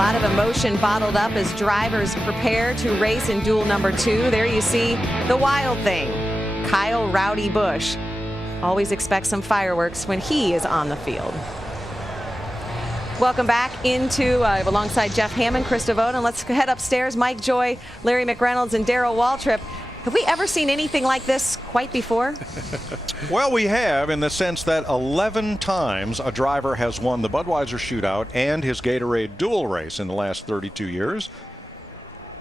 lot of emotion bottled up as drivers prepare to race in duel number 2. There you see the wild thing, Kyle Rowdy Busch. Always expect some fireworks when he is on the field. Welcome back into, alongside Jeff Hammond, Chris DeVoe, and let's head upstairs. Mike Joy, Larry McReynolds, and Darrell Waltrip. Have we ever seen anything like this quite before? Well, we have, in the sense that 11 times a driver has won the Budweiser Shootout and his Gatorade Duel Race in the last 32 years.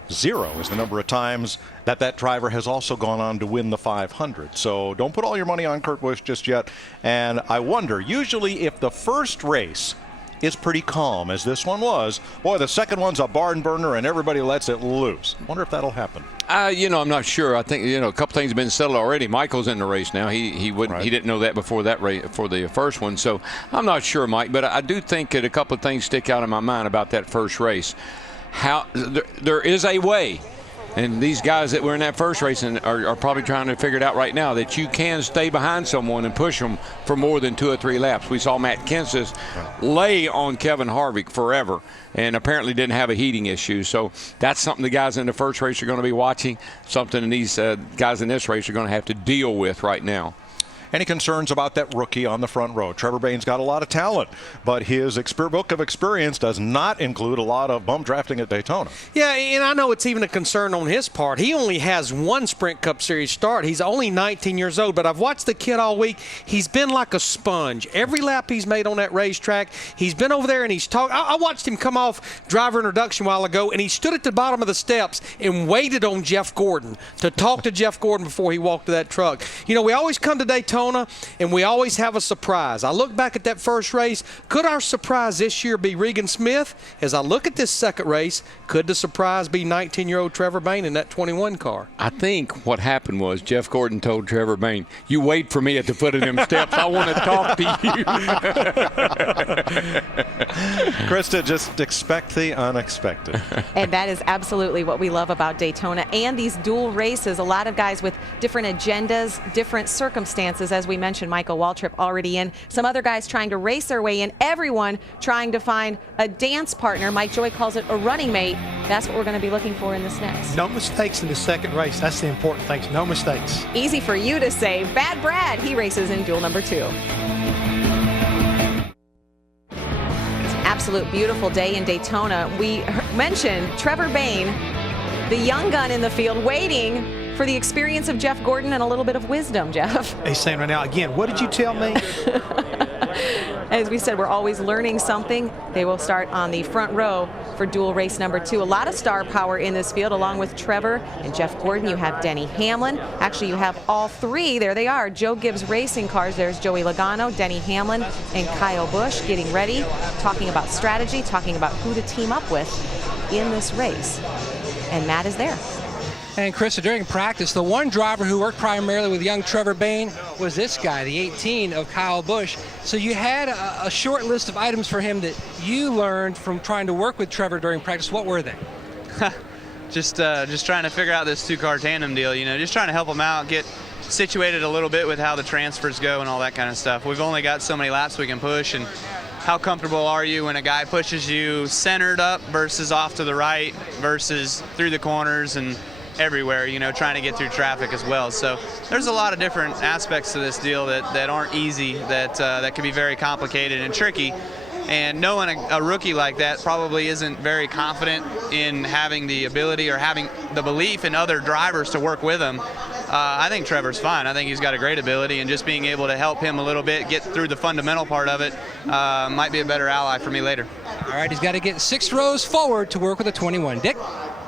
0 is the number of times that that driver has also gone on to win the 500. So don't put all your money on Kurt Busch just yet. And I wonder, usually if the first race is pretty calm, as this one was, boy, the second one's a barn burner and everybody lets it loose. Wonder if that'll happen. You know, I'm not sure. I think, you know, a couple things have been settled already. Michael's in the race now. He wouldn't. Right. He didn't know that before that race, for the first one. So I'm not sure, Mike. But I do think that a couple of things stick out in my mind about that first race. How there is a way. And these guys that were in that first race are probably trying to figure it out right now, that you can stay behind someone and push them for more than 2 or 3 laps. We saw Matt Kenseth lay on Kevin Harvick forever and apparently didn't have a heating issue. So that's something the guys in the first race are going to be watching, something these guys in this race are going to have to deal with right now. Any concerns about that rookie on the front row? Trevor Bayne's got a lot of talent, but his book of experience does not include a lot of bum drafting at Daytona. Yeah, and I know it's even a concern on his part. He only has 1 Sprint Cup Series start. He's only 19 years old, but I've watched the kid all week. He's been like a sponge. Every lap he's made on that racetrack, he's been over there and he's talked. I watched him come off driver introduction a while ago, and he stood at the bottom of the steps and waited on Jeff Gordon to talk to Jeff Gordon before he walked to that truck. You know, we always come to Daytona and we always have a surprise. I look back at that first race. Could our surprise this year be Regan Smith? As I look at this second race, could the surprise be 19-year-old Trevor Bayne in that 21 car? I think what happened was Jeff Gordon told Trevor Bayne, "You wait for me at the foot of them steps. I want to talk to you." Krista, just expect the unexpected. And that is absolutely what we love about Daytona and these dual races. A lot of guys with different agendas, different circumstances. As we mentioned, Michael Waltrip already in. Some other guys trying to race their way in. Everyone trying to find a dance partner. Mike Joy calls it a running mate. That's what we're going to be looking for in this next. No mistakes in the second race. That's the important thing. No mistakes. Easy for you to say. Bad Brad, he races in duel number 2. It's an absolute beautiful day in Daytona. We mentioned Trevor Bayne, the young gun in the field, waiting for the experience of Jeff Gordon and a little bit of wisdom, Jeff. He's saying right now, again, what did you tell me? As we said, we're always learning something. They will start on the front row for duel race number 2. A lot of star power in this field, along with Trevor and Jeff Gordon. You have Denny Hamlin. Actually, you have all 3. There they are. Joe Gibbs Racing Cars. There's Joey Logano, Denny Hamlin, and Kyle Busch getting ready, talking about strategy, talking about who to team up with in this race. And Matt is there. And Krista, during practice, the one driver who worked primarily with young Trevor Bayne was this guy, the 18 of Kyle Busch. So you had a short list of items for him that you learned from trying to work with Trevor during practice. What were they? Just trying to figure out this 2-car tandem deal, you know, just trying to help him out, get situated a little bit with how the transfers go and all that kind of stuff. We've only got so many laps we can push, and how comfortable are you when a guy pushes you centered up versus off to the right versus through the corners and everywhere, you know, trying to get through traffic as well. So there's a lot of different aspects to this deal that aren't easy, that can be very complicated and tricky. And knowing a rookie like that probably isn't very confident in having the ability or having the belief in other drivers to work with him. I think Trevor's fine. I think he's got a great ability, and just being able to help him a little bit, get through the fundamental part of it, might be a better ally for me later. All right, he's got to get 6 rows forward to work with a 21. Dick?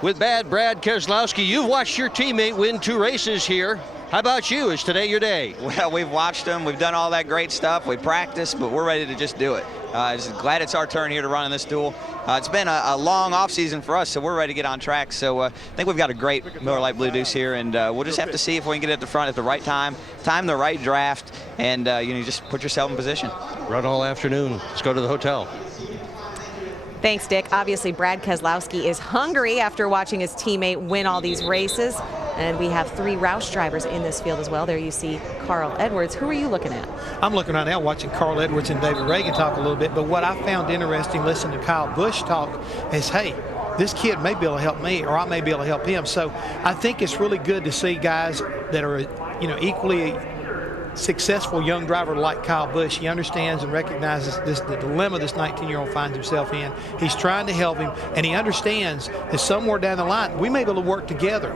With Bad Brad Keselowski, you've watched your teammate win 2 races here. How about you? Is today your day? Well, we've watched them. We've done all that great stuff. We practiced, but we're ready to just do it. Just glad it's our turn here to run in this duel. It's been a long off season for us, so we're ready to get on track. So I think we've got a great Miller Lite Blue Deuce here, and we'll just have to see if we can get at the front at the right time the right draft, and you know, just put yourself in position. Run all afternoon. Let's go to the hotel. Thanks, Dick. Obviously, Brad Keselowski is hungry after watching his teammate win all these races. And we have 3 Roush drivers in this field as well. There you see Carl Edwards. Who are you looking at? I'm looking right now watching Carl Edwards and David Reagan talk a little bit, but what I found interesting listening to Kyle Busch talk is, hey, this kid may be able to help me, or I may be able to help him. So I think it's really good to see guys that are, equally successful young driver like Kyle Busch. He understands and recognizes the dilemma this 19-year-old finds himself in. He's trying to help him, and he understands that somewhere down the line, we may be able to work together.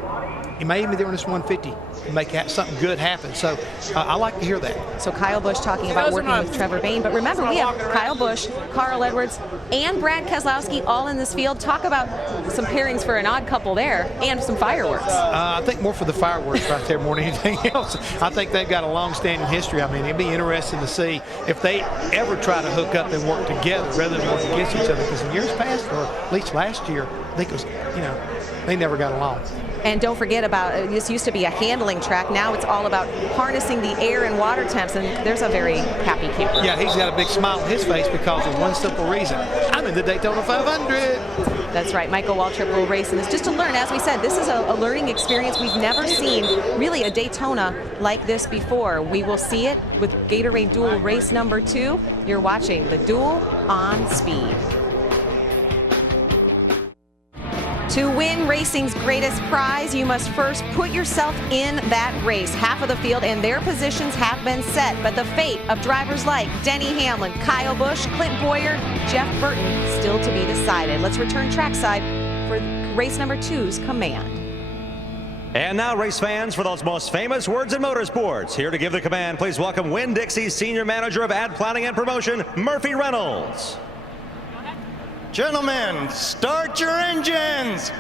He may even be there in this 150 and make something good happen. So I like to hear that. So Kyle Busch talking about working with Trevor Bayne. But remember, we have Kyle Busch, Carl Edwards, and Brad Keselowski all in this field. Talk about some pairings for an odd couple there and some fireworks. I think more for the fireworks right there more than anything else. I think they've got a long-standing history. I mean, it'd be interesting to see if they ever try to hook up and work together rather than work against each other. Because in years past, or at least last year, I think it was, they never got along. And don't forget about, this used to be a handling track. Now it's all about harnessing the air and water temps, and there's a very happy camper. Yeah, he's got a big smile on his face because of one simple reason. I'm in the Daytona 500. That's right. Michael Waltrip will race in this just to learn. As we said, this is a learning experience. We've never seen really a Daytona like this before. We will see it with Gatorade Duel Race number 2. You're watching the Duel on Speed. To win racing's greatest prize, you must first put yourself in that race. Half of the field and their positions have been set, but the fate of drivers like Denny Hamlin, Kyle Busch, Clint Boyer, Jeff Burton still to be decided. Let's return trackside for race number 2's command. And now, race fans, for those most famous words in motorsports, here to give the command, please welcome Winn-Dixie's Senior Manager of Ad Planning and Promotion, Murphy Reynolds. Gentlemen, start your engines!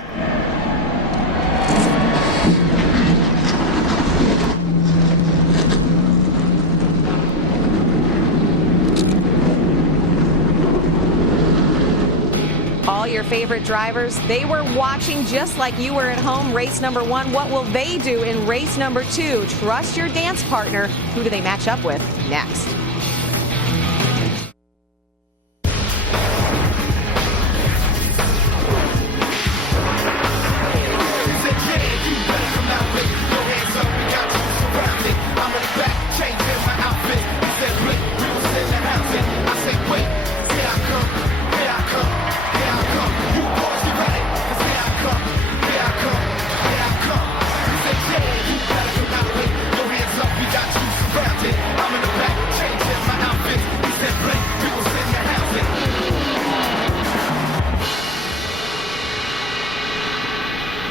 All your favorite drivers, they were watching just like you were at home. Race number 1, what will they do in race number 2? Trust your dance partner. Who do they match up with next?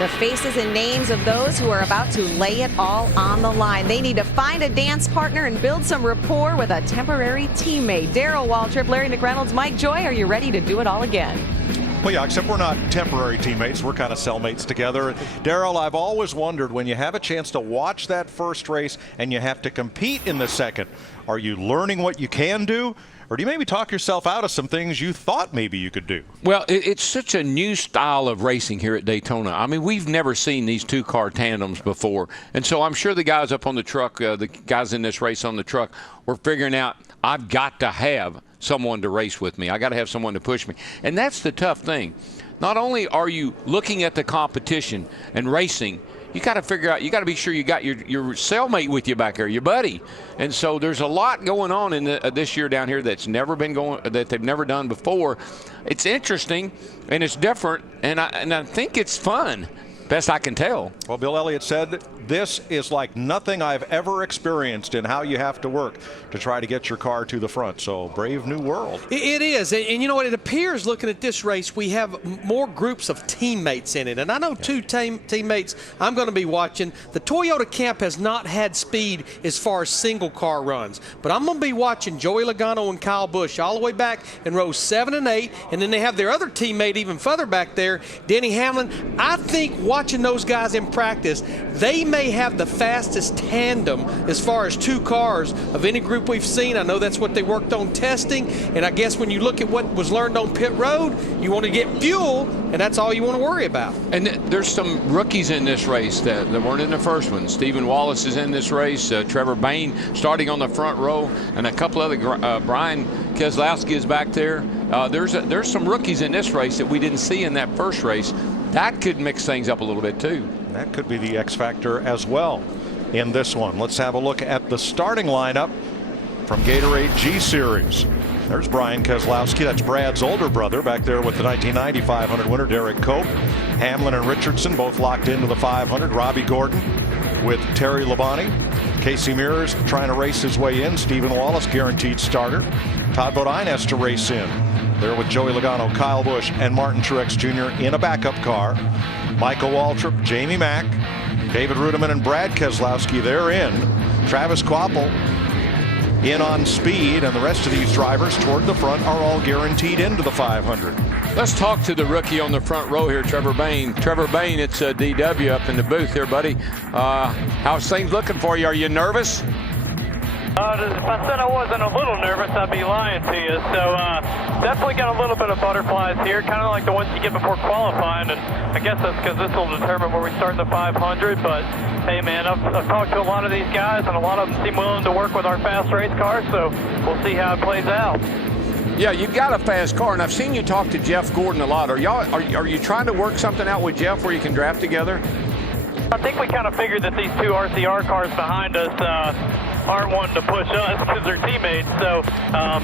The faces and names of those who are about to lay it all on the line. They need to find a dance partner and build some rapport with a temporary teammate. Darrell Waltrip, Larry McReynolds, Mike Joy, are you ready to do it all again? Well, yeah, except we're not temporary teammates. We're kind of cellmates together. Darrell, I've always wondered, when you have a chance to watch that first race and you have to compete in the second, are you learning what you can do? Or do you maybe talk yourself out of some things you thought maybe you could do? Well, it's such a new style of racing here at Daytona. I mean, we've never seen these 2-car tandems before. And so I'm sure the guys up on the truck, the guys in this race on the truck, were figuring out, I've got to have someone to race with me. I got to have someone to push me. And that's the tough thing. Not only are you looking at the competition and racing, you got to figure out, you got to be sure you got your cellmate with you back there, your buddy. And so there's a lot going on in this year down here that's never been that they've never done before. It's interesting and it's different, and I think it's fun. Best I can tell. Well, Bill Elliott said this is like nothing I've ever experienced in how you have to work to try to get your car to the front. So brave new world. It is. And you know what? It appears, looking at this race, we have more groups of teammates in it. And I know two teammates I'm going to be watching. The Toyota camp has not had speed as far as single car runs. But I'm going to be watching Joey Logano and Kyle Busch all the way back in rows 7 and 8. And then they have their other teammate even further back there, Denny Hamlin. I think watching those guys in practice, they may have the fastest tandem as far as 2 cars of any group we've seen. I know that's what they worked on testing, and I guess when you look at what was learned on pit road, you want to get fuel, and that's all you want to worry about. And there's some rookies in this race that weren't in the first one. Stephen Wallace is in this race, Trevor Bayne starting on the front row, and a couple other, Brian Keselowski is back there. There's some rookies in this race that we didn't see in that first race. That could mix things up a little bit too. That could be the X factor as well in this one. Let's have a look at the starting lineup from Gatorade G Series. There's Brian Keselowski. That's Brad's older brother back there with the 1990 500 winner Derek Cope. Hamlin and Richardson both locked into the 500. Robbie Gordon with Terry Labonte. Casey Mears trying to race his way in. Stephen Wallace guaranteed starter. Todd Bodine has to race in. There with Joey Logano, Kyle Busch, and Martin Truex Jr. in a backup car. Michael Waltrip, Jamie Mack, David Rudiman, and Brad Keselowski, they're in. Travis Kvapil in on speed, and the rest of these drivers toward the front are all guaranteed into the 500. Let's talk to the rookie on the front row here, Trevor Bayne. Trevor Bayne, it's DW up in the booth here, buddy. How's things looking for you? Are you nervous? If I said I wasn't a little nervous, I'd be lying to you. So definitely got a little bit of butterflies here, kind of like the ones you get before qualifying. And I guess that's because this will determine where we start in the 500. But hey, man, I've talked to a lot of these guys, and a lot of them seem willing to work with our fast race cars. So we'll see how it plays out. Yeah, you've got a fast car, and I've seen you talk to Jeff Gordon a lot. Are you trying to work something out with Jeff where you can draft together? I think we kind of figured that these two RCR cars behind us aren't wanting to push us because they're teammates. So,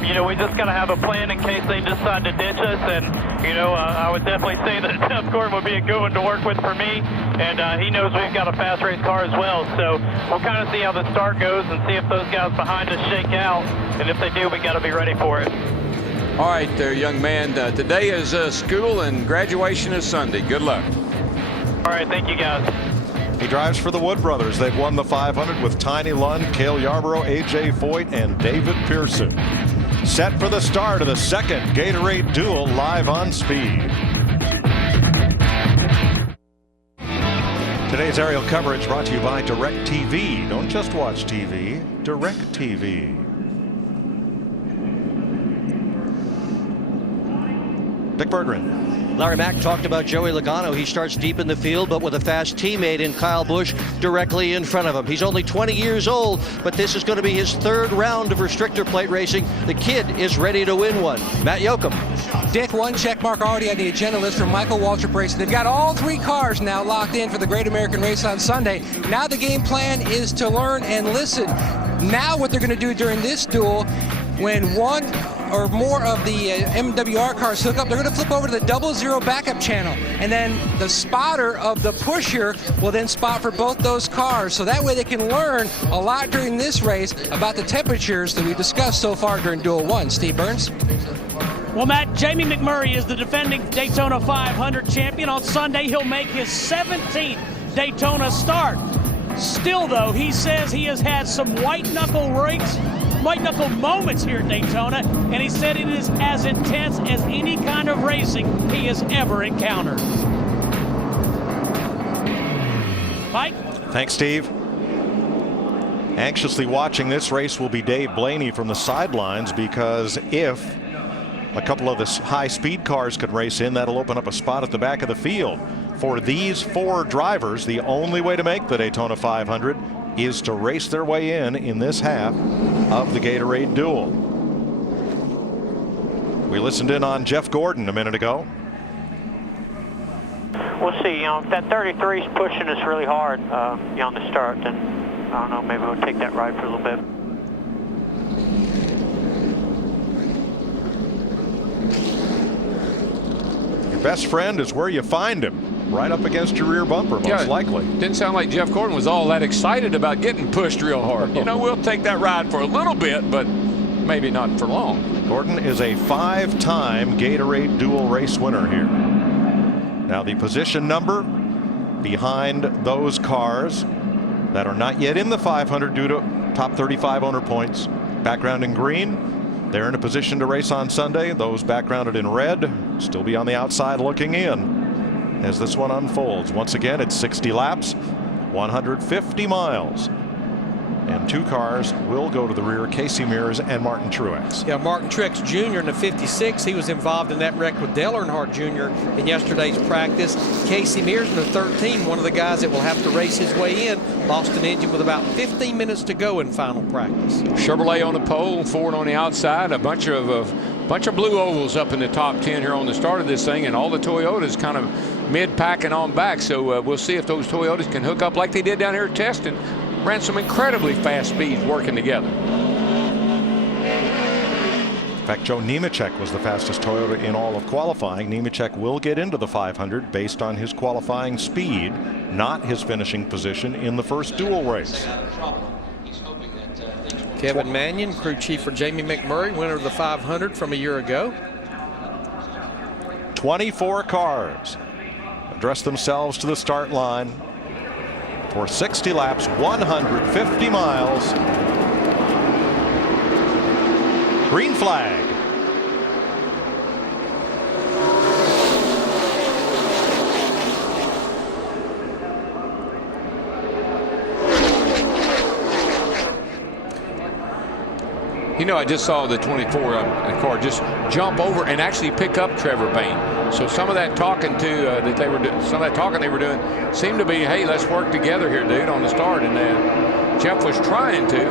you know, we just got to have a plan in case they decide to ditch us. And, you know, I would definitely say that Jeff Gordon would be a good one to work with for me. And he knows we've got a fast race car as well. So we'll kind of see how the start goes and see if those guys behind us shake out. And if they do, we got to be ready for it. All right there, young man. Today is school and graduation is Sunday. Good luck. All right, thank you, guys. He drives for the Wood Brothers. They've won the 500 with Tiny Lund, Cale Yarborough, A.J. Foyt, and David Pearson. Set for the start of the second Gatorade Duel live on Speed. Today's aerial coverage brought to you by DirecTV. Don't just watch TV, DirecTV. Dick Berggren. Larry Mack talked about Joey Logano. He starts deep in the field, but with a fast teammate in Kyle Busch directly in front of him. He's only 20 years old, but this is going to be his third round of restrictor plate racing. The kid is ready to win one. Matt Yoakum. Dick, one check mark already on the agenda list for Michael Waltrip Racing. They've got all three cars now locked in for the Great American Race on Sunday. Now the game plan is to learn and listen. Now what they're going to do during this duel, when one or more of the MWR cars hook up, they're going to flip over to the 00 backup channel, and then the spotter of the pusher will then spot for both those cars, so that way they can learn a lot during this race about the temperatures that we discussed so far during Duel 1. Steve Burns. Well, Matt, Jamie McMurray is the defending Daytona 500 champion. On Sunday, he'll make his 17th Daytona start. Still, though, he says he has had some white-knuckle moments here at Daytona, and he said it is as intense as any kind of racing he has ever encountered. Mike? Thanks, Steve. Anxiously watching this race will be Dave Blaney from the sidelines, because if a couple of the high-speed cars can race in, that'll open up a spot at the back of the field. For these four drivers, the only way to make the Daytona 500 is to race their way in this half of the Gatorade Duel. We listened in on Jeff Gordon a minute ago. We'll see. You know, if that 33 is pushing us really hard on the start, then I don't know, maybe we'll take that ride for a little bit. Your best friend is where you find him. Right up against your rear bumper, most likely. Didn't sound like Jeff Gordon was all that excited about getting pushed real hard. You know, we'll take that ride for a little bit, but maybe not for long. Gordon is a 5-time Gatorade Duel Race winner here. Now the position number behind those cars that are not yet in the 500 due to top 35 owner points. Background in green. They're in a position to race on Sunday. Those backgrounded in red still be on the outside looking in as this one unfolds. Once again, it's 60 laps, 150 miles. And two cars will go to the rear, Casey Mears and Martin Truex. Yeah, Martin Truex Jr. in the 56. He was involved in that wreck with Dale Earnhardt Jr. in yesterday's practice. Casey Mears in the 13, one of the guys that will have to race his way in, lost an engine with about 15 minutes to go in final practice. Chevrolet on the pole, Ford on the outside, a bunch of bunch of blue ovals up in the top 10 here on the start of this thing, and all the Toyotas kind of mid-packing on back. So we'll see if those Toyotas can hook up like they did down here at Teston. Ran some incredibly fast speeds working together. In fact, Joe Nemechek was the fastest Toyota in all of qualifying. Nemechek will get into the 500 based on his qualifying speed, not his finishing position in the first dual race. Kevin Mannion, crew chief for Jamie McMurray, winner of the 500 from a year ago. 24 cars address themselves to the start line for 60 laps, 150 miles. Green flag. You know, I just saw the 24 car just jump over and actually pick up Trevor Bayne. So some of that talking that they were doing, some of that talking they were doing seemed to be, hey, let's work together here, dude, on the start. And Jeff was trying to.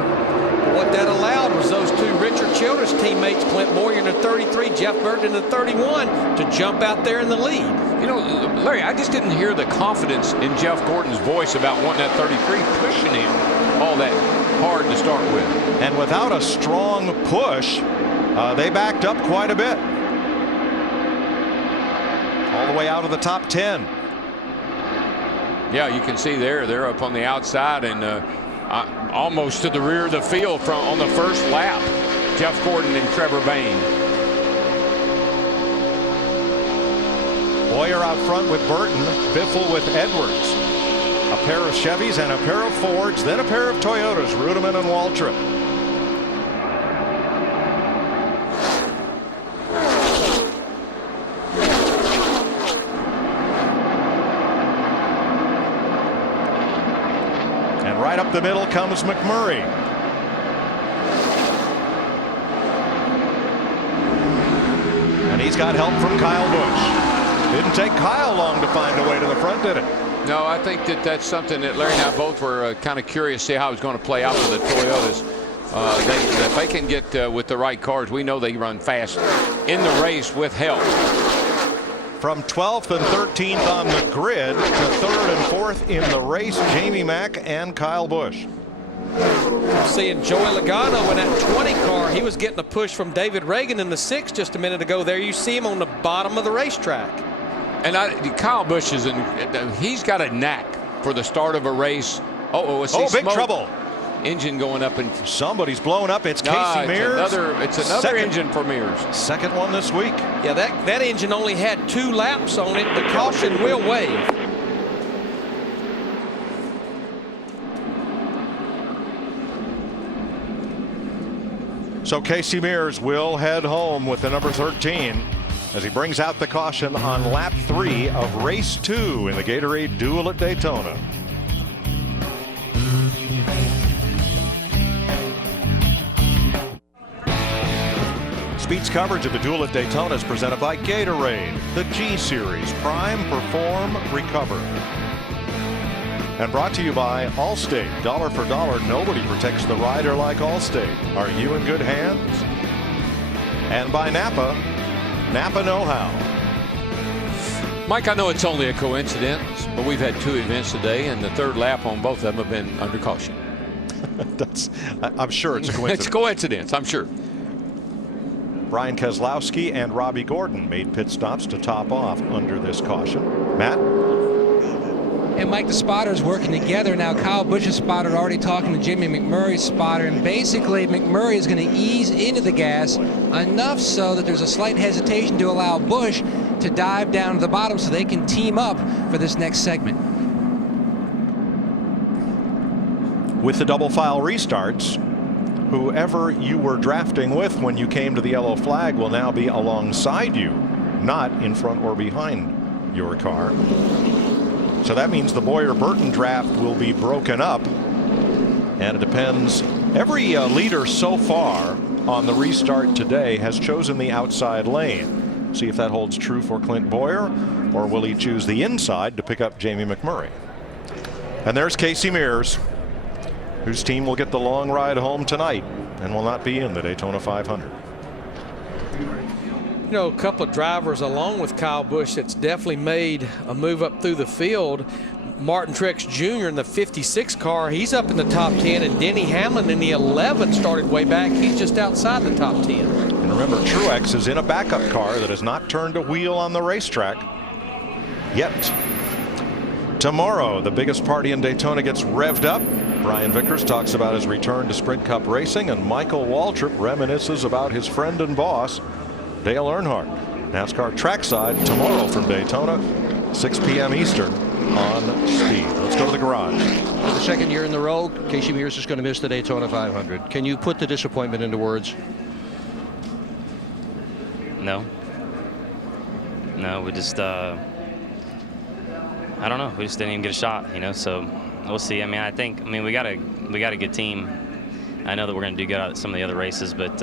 What that allowed was those two Richard Childress teammates, Clint Boyer in the 33, Jeff Burton in the 31, to jump out there in the lead. You know, Larry, I just didn't hear the confidence in Jeff Gordon's voice about wanting that 33 pushing him all that hard to start with. And without a strong push, they backed up quite a bit. All the way out of the top 10. Yeah, you can see they're up on the outside and almost to the rear of the field on the first lap. Jeff Gordon and Trevor Bayne. Boyer out front with Burton, Biffle with Edwards. A pair of Chevys and a pair of Fords, then a pair of Toyotas, Rudiman and Waltrip. And right up the middle comes McMurray. And he's got help from Kyle Busch. Didn't take Kyle long to find a way to the front, did it? No, I think that's something that Larry and I both were kind of curious to see how it's going to play out for the Toyotas. If they can get with the right cars, we know they run fast in the race with help. From 12th and 13th on the grid to 3rd and 4th in the race, Jamie Mack and Kyle Busch. Seeing Joey Logano in that 20 car, he was getting a push from David Reagan in the 6 just a minute ago. There you see him on the bottom of the racetrack. And Kyle Busch he's got a knack for the start of a race. Big trouble. Engine going up and somebody's blowing up. It's Casey Mears. It's another engine for Mears. Second one this week. Yeah, that engine only had 2 laps on it. The caution will wave. So Casey Mears will head home with the number 13 as he brings out the caution on lap 3 of race 2 in the Gatorade Duel at Daytona. Speed's coverage of the Duel at Daytona is presented by Gatorade, the G Series, Prime, Perform, Recover. And brought to you by Allstate. Dollar for dollar, nobody protects the rider like Allstate. Are you in good hands? And by Napa, Napa know-how. Mike, I know it's only a coincidence, but we've had 2 events today, and the 3rd lap on both of them have been under caution. I'm sure it's a coincidence. It's a coincidence, I'm sure. Brian Keselowski and Robbie Gordon made pit stops to top off under this caution. Matt? And Mike, the spotters working together now. Kyle Busch's spotter already talking to Jamie McMurray's spotter, and basically McMurray is going to ease into the gas enough so that there's a slight hesitation to allow Busch to dive down to the bottom so they can team up for this next segment. With the double file restarts, whoever you were drafting with when you came to the yellow flag will now be alongside you, not in front or behind your car. So that means the Boyer-Burton draft will be broken up, and it depends. Every leader so far on the restart today has chosen the outside lane. See if that holds true for Clint Boyer, or will he choose the inside to pick up Jamie McMurray? And there's Casey Mears, whose team will get the long ride home tonight and will not be in the Daytona 500. You know, a couple of drivers along with Kyle Busch that's definitely made a move up through the field. Martin Truex Jr. in the 56 car, he's up in the top 10, and Denny Hamlin in the 11 started way back. He's just outside the top 10. And remember, Truex is in a backup car that has not turned a wheel on the racetrack yet. Tomorrow, the biggest party in Daytona gets revved up. Brian Vickers talks about his return to Sprint Cup racing, and Michael Waltrip reminisces about his friend and boss, Dale Earnhardt. NASCAR trackside tomorrow from Daytona, 6 p.m. Eastern on Speed. Let's go to the garage. For the second year in a row, Casey Mears is going to miss the Daytona 500. Can you put the disappointment into words? No. No, we just, I don't know. We just didn't even get a shot, you know, so we'll see. I mean, we got a good team. I know that we're going to do good at some of the other races, but,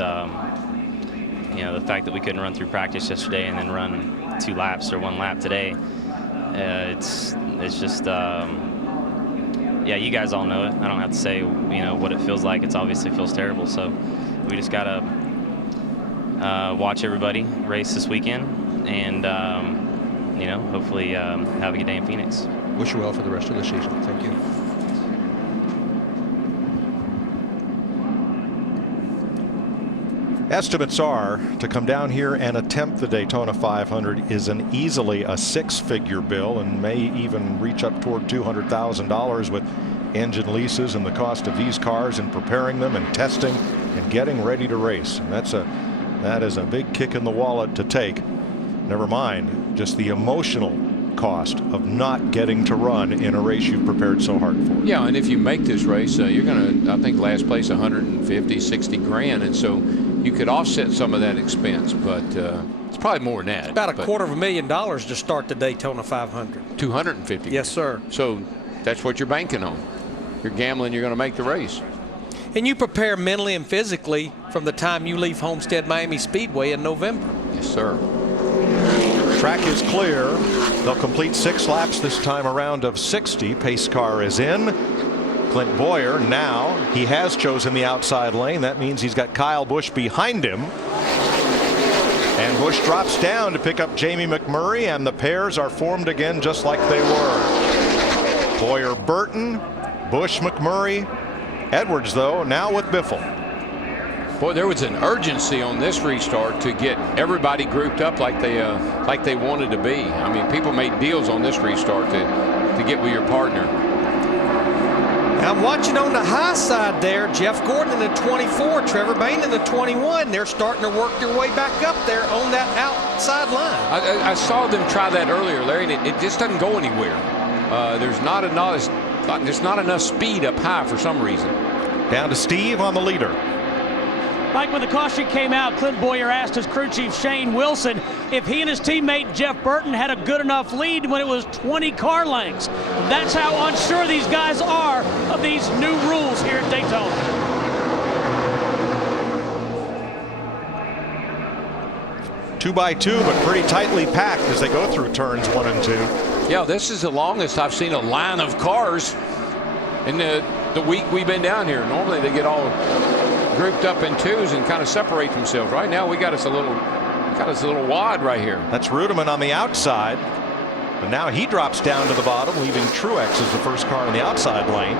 you know, the fact that we couldn't run through practice yesterday and then run 2 laps or 1 lap today, it's just, yeah, you guys all know it. I don't have to say, you know, what it feels like. It obviously feels terrible. So we just got to watch everybody race this weekend and, you know, hopefully have a good day in Phoenix. Wish you well for the rest of the season. Thank you. Estimates are to come down here and attempt the Daytona 500 is easily a 6-figure bill and may even reach up toward $200,000 with engine leases and the cost of these cars and preparing them and testing and getting ready to race. And that is a big kick in the wallet to take. Never mind just the emotional cost of not getting to run in a race you've prepared so hard for. Yeah, and if you make this race, you're going to, I think, last place 150, 60 grand, and so you could offset some of that expense, but it's probably more than that. About $250,000 to start the Daytona 500. 250. Yes, sir. So that's what you're banking on. You're gambling you're going to make the race. And you prepare mentally and physically from the time you leave Homestead Miami Speedway in November. Yes, sir. Track is clear. They'll complete 6 laps this time around of 60. Pace car is in. Clint Boyer now, he has chosen the outside lane. That means he's got Kyle Busch behind him. And Busch drops down to pick up Jamie McMurray, and the pairs are formed again just like they were. Boyer Burton, Busch McMurray, Edwards though now with Biffle. Boy, there was an urgency on this restart to get everybody grouped up like they wanted to be. I mean, people made deals on this restart to get with your partner. I'm watching on the high side there, Jeff Gordon in the 24, Trevor Bayne in the 21. They're starting to work their way back up there on that outside line. I saw them try that earlier, Larry, and it just doesn't go anywhere. There's not enough speed up high for some reason. Down to Steve on the leader. Mike, when the caution came out, Clint Boyer asked his crew chief Shane Wilson if he and his teammate Jeff Burton had a good enough lead when it was 20 car lengths. That's how unsure these guys are of these new rules here at Daytona. 2x2, but pretty tightly packed as they go through turns 1 and 2. Yeah, this is the longest I've seen a line of cars in the week we've been down here. Normally they get all grouped up in twos and kind of separate themselves. Right now we got us a little wad right here. That's Rudeman on the outside, but now he drops down to the bottom, leaving Truex as the first car in the outside lane.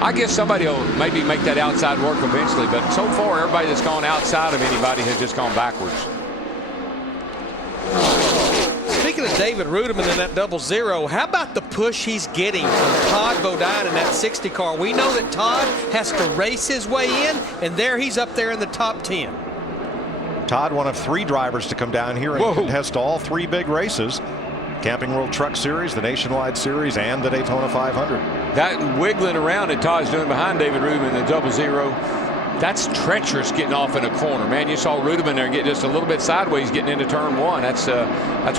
I guess somebody will maybe make that outside work eventually, but so far everybody that's gone outside of anybody has just gone backwards. Speaking of David Rudeman in that 00, how about the push he's getting from Todd Bodine in that 60 car? We know that Todd has to race his way in, and there he's up there in the top 10. Todd, one of 3 drivers to come down here and contest all 3 big races. Camping World Truck Series, the Nationwide Series, and the Daytona 500. That wiggling around that Todd's doing behind David Rudeman in the 00, that's treacherous getting off in a corner, man. You saw Rudeman there get just a little bit sideways getting into turn 1. That's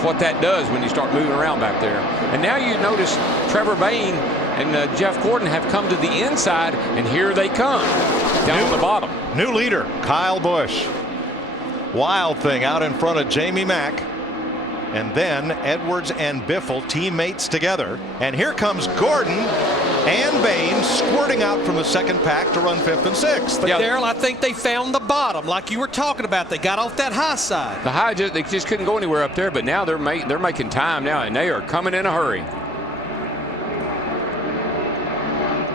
what that does when you start moving around back there. And now you notice Trevor Bayne and Jeff Gordon have come to the inside, and here they come down on the bottom. New leader, Kyle Busch. Wild thing out in front of Jamie Mack. And then Edwards and Biffle, teammates together. And here comes Gordon. and Bain squirting out from the second pack to run 5th and 6th. But Darrell, I think they found the bottom, like you were talking about. They got off that high side. The high, they just couldn't go anywhere up there, but now they're making time now, and they are coming in a hurry.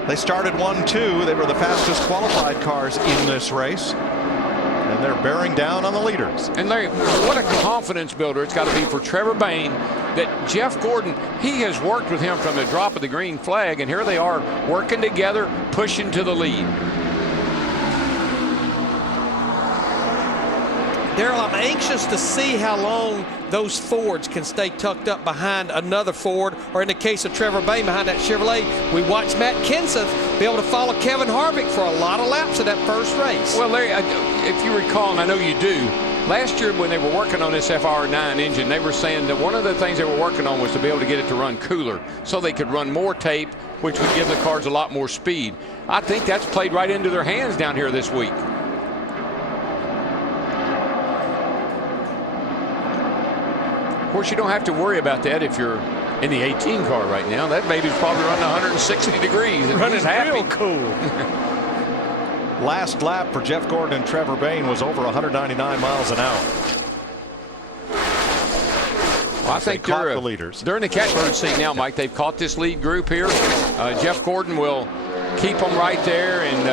They started 1-2. They were the fastest qualified cars in this race. And they're bearing down on the leaders. And Larry, what a confidence builder it's got to be for Trevor Bain that Jeff Gordon, he has worked with him from the drop of the green flag, and here they are working together, pushing to the lead. Darrell, I'm anxious to see how long those Fords can stay tucked up behind another Ford, or in the case of Trevor Bain, behind that Chevrolet. We watched Matt Kenseth be able to follow Kevin Harvick for a lot of laps of that first race. Well, Larry, if you recall, and I know you do, last year when they were working on this FR9 engine, they were saying that one of the things they were working on was to be able to get it to run cooler so they could run more tape, which would give the cars a lot more speed. I think that's played right into their hands down here this week. Of course, you don't have to worry about that if you're in the 18 car right now. That baby's probably running 160 degrees. And running he's happy. real cool. Last lap for Jeff Gordon and Trevor Bain was over 199 miles an hour. Well, I think they're the leaders. They're in the catbird seat now, Mike. They've caught this lead group here. Jeff Gordon will keep them right there, and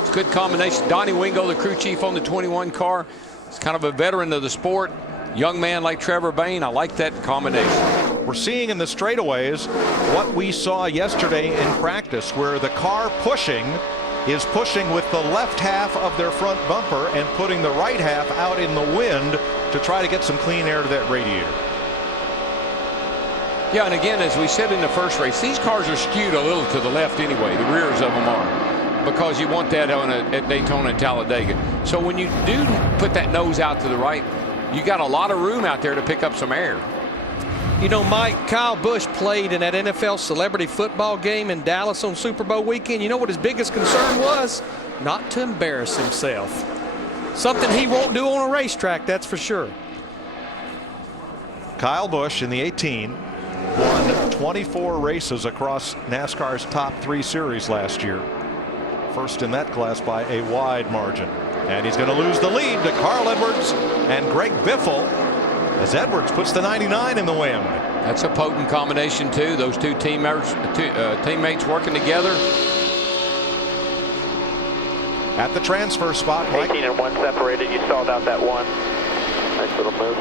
it's a good combination. Donnie Wingo, the crew chief on the 21 car, is kind of a veteran of the sport. Young man like Trevor Bain, I like that combination. We're seeing in the straightaways what we saw yesterday in practice, where the car is pushing with the left half of their front bumper and putting the right half out in the wind to try to get some clean air to that radiator. Yeah, and again, as we said in the first race, these cars are skewed a little to the left anyway. The rears of them are, because you want that at Daytona and Talladega. So when you do put that nose out to the right, you got a lot of room out there to pick up some air. You know, Mike, Kyle Busch played in that NFL celebrity football game in Dallas on Super Bowl weekend. You know what his biggest concern was? Not to embarrass himself. Something he won't do on a racetrack, that's for sure. Kyle Busch in the 18 won 24 races across NASCAR's top 3 series last year. First in that class by a wide margin. And he's going to lose the lead to Carl Edwards and Greg Biffle as Edwards puts the 99 in the wind. That's a potent combination, too. Those two teammates working together. At the transfer spot, Mike. 18 and 1 separated. You stalled out that one. Nice little move.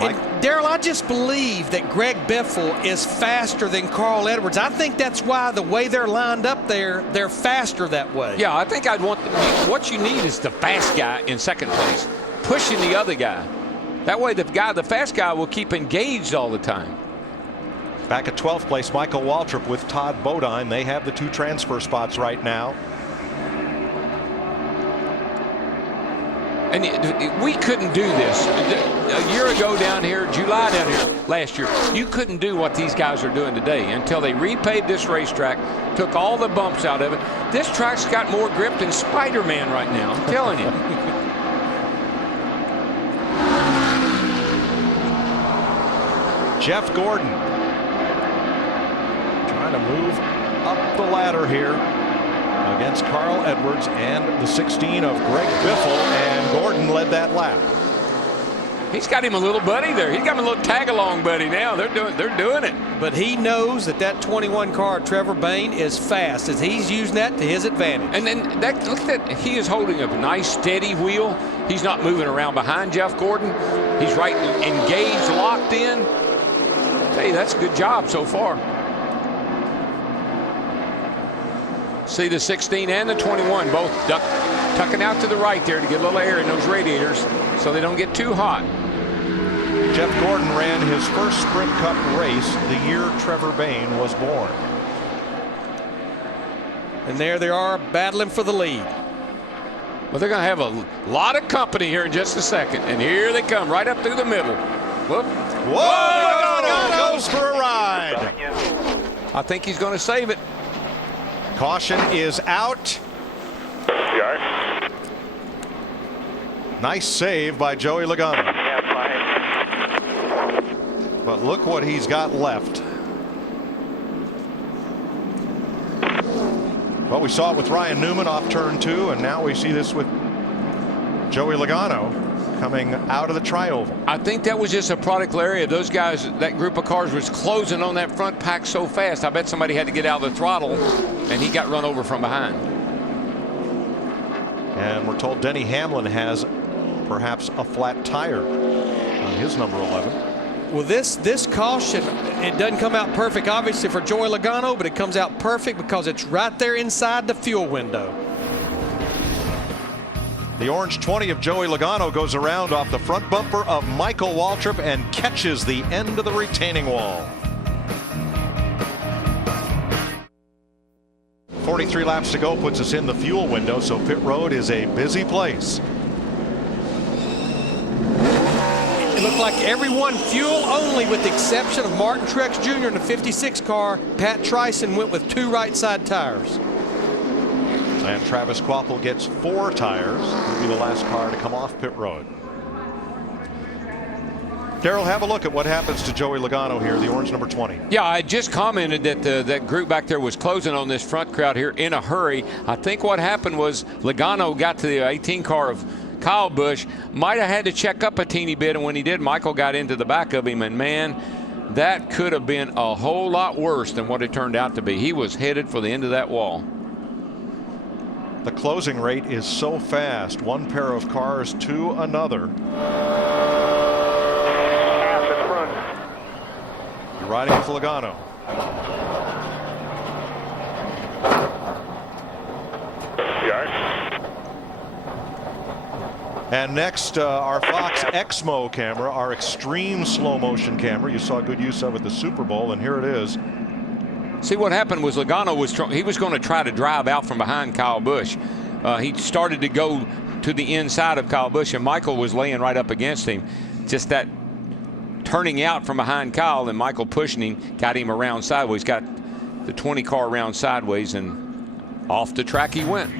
And Darrell, I just believe that Greg Biffle is faster than Carl Edwards. I think that's why the way they're lined up there, they're faster that way. Yeah, I think I'd want what you need is the fast guy in second place, pushing the other guy. That way the fast guy will keep engaged all the time. Back at 12th place, Michael Waltrip with Todd Bodine. They have the 2 transfer spots right now. And we couldn't do this a year ago down here, July down here last year. You couldn't do what these guys are doing today until they repaved this racetrack, took all the bumps out of it. This track's got more grip than Spider-Man right now, I'm telling you. Jeff Gordon trying to move up the ladder here against Carl Edwards and the 16 of Greg Biffle, and Gordon led that lap. He's got him a little buddy there. He's got him a little tag-along buddy now. They're doing it. But he knows that 21 car, Trevor Bain, is fast, as he's using that to his advantage. And then look at that. He is holding a nice steady wheel. He's not moving around behind Jeff Gordon. He's right engaged, locked in. Hey, that's a good job so far. See the 16 and the 21 both tucking out to the right there to get a little air in those radiators so they don't get too hot. Jeff Gordon ran his first Sprint Cup race the year Trevor Bain was born. And there they are battling for the lead. Well, they're going to have a lot of company here in just a second. And here they come right up through the middle. Whoop. Whoa! Goes for a ride. I think he's going to save it. Caution is out. Nice save by Joey Logano. But look what he's got left. Well, we saw it with Ryan Newman off turn 2, and now we see this with Joey Logano coming out of the tri-oval. I think that was just a product area. Those guys, that group of cars was closing on that front pack so fast. I bet somebody had to get out of the throttle, and he got run over from behind. And we're told Denny Hamlin has perhaps a flat tire on his number 11. Well, this caution, it doesn't come out perfect, obviously, for Joey Logano, but it comes out perfect because it's right there inside the fuel window. The orange 20 of Joey Logano goes around off the front bumper of Michael Waltrip and catches the end of the retaining wall. 43 laps to go puts us in the fuel window, so pit road is a busy place. It looked like everyone fuel only with the exception of Martin Truex Jr. in the 56 car. Pat Tryson went with 2 right side tires. And Travis Kvapil gets 4 tires. He'll be the last car to come off pit road. Darrell, have a look at what happens to Joey Logano here, the orange number 20. Yeah, I just commented that that group back there was closing on this front crowd here in a hurry. I think what happened was Logano got to the 18 car of Kyle Busch, might have had to check up a teeny bit, and when he did, Michael got into the back of him, and man, that could have been a whole lot worse than what it turned out to be. He was headed for the end of that wall. The closing rate is so fast, one pair of cars to another. You're riding with Logano. And next, our Fox Exmo camera, our extreme slow motion camera. You saw good use of it at the Super Bowl, and here it is. See, what happened was Logano was going to try to drive out from behind Kyle Busch. He started to go to the inside of Kyle Busch, and Michael was laying right up against him. Just that turning out from behind Kyle and Michael pushing him got him around sideways, got the 20 car around sideways, and off the track he went.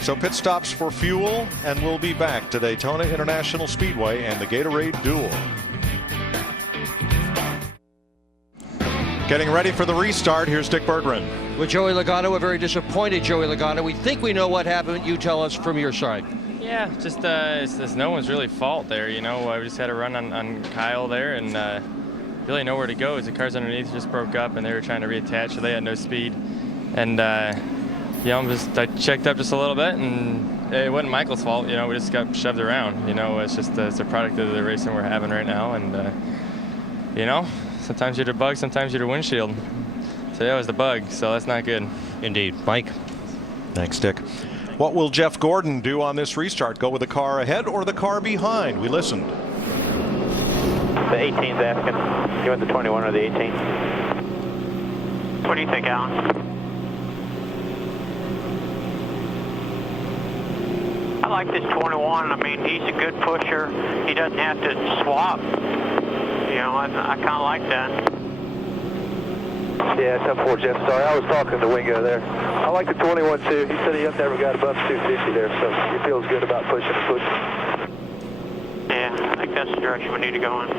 So pit stops for fuel, and we'll be back to Daytona International Speedway and the Gatorade Duel. Getting ready for the restart, here's Dick Berggren. With Joey Logano, a very disappointed Joey Logano. We think we know what happened. You tell us from your side. Yeah, just it's no one's really fault there. You know, we just had a run on Kyle there, and really nowhere to go as the cars underneath just broke up, and they were trying to reattach, so they had no speed. And you know, I checked up just a little bit, and it wasn't Michael's fault. You know, we just got shoved around. You know, it's just it's a product of the racing we're having right now, and you know, sometimes you're the bug, sometimes you're the windshield. So that was the bug, so that's not good. Indeed. Mike. Thanks, Dick. What will Jeff Gordon do on this restart? Go with the car ahead or the car behind? We listened. The 18's asking. You want the 21 or the 18? What do you think, Alan? I like this 21. I mean, he's a good pusher. He doesn't have to swap. You know, I kind of like that. Yeah, 10-4, Jeff. Sorry, I was talking to Wingo there. I like the 21 too. He said he never got above 250 there, so he feels good about pushing and pushing. Yeah, I think that's the direction we need to go in.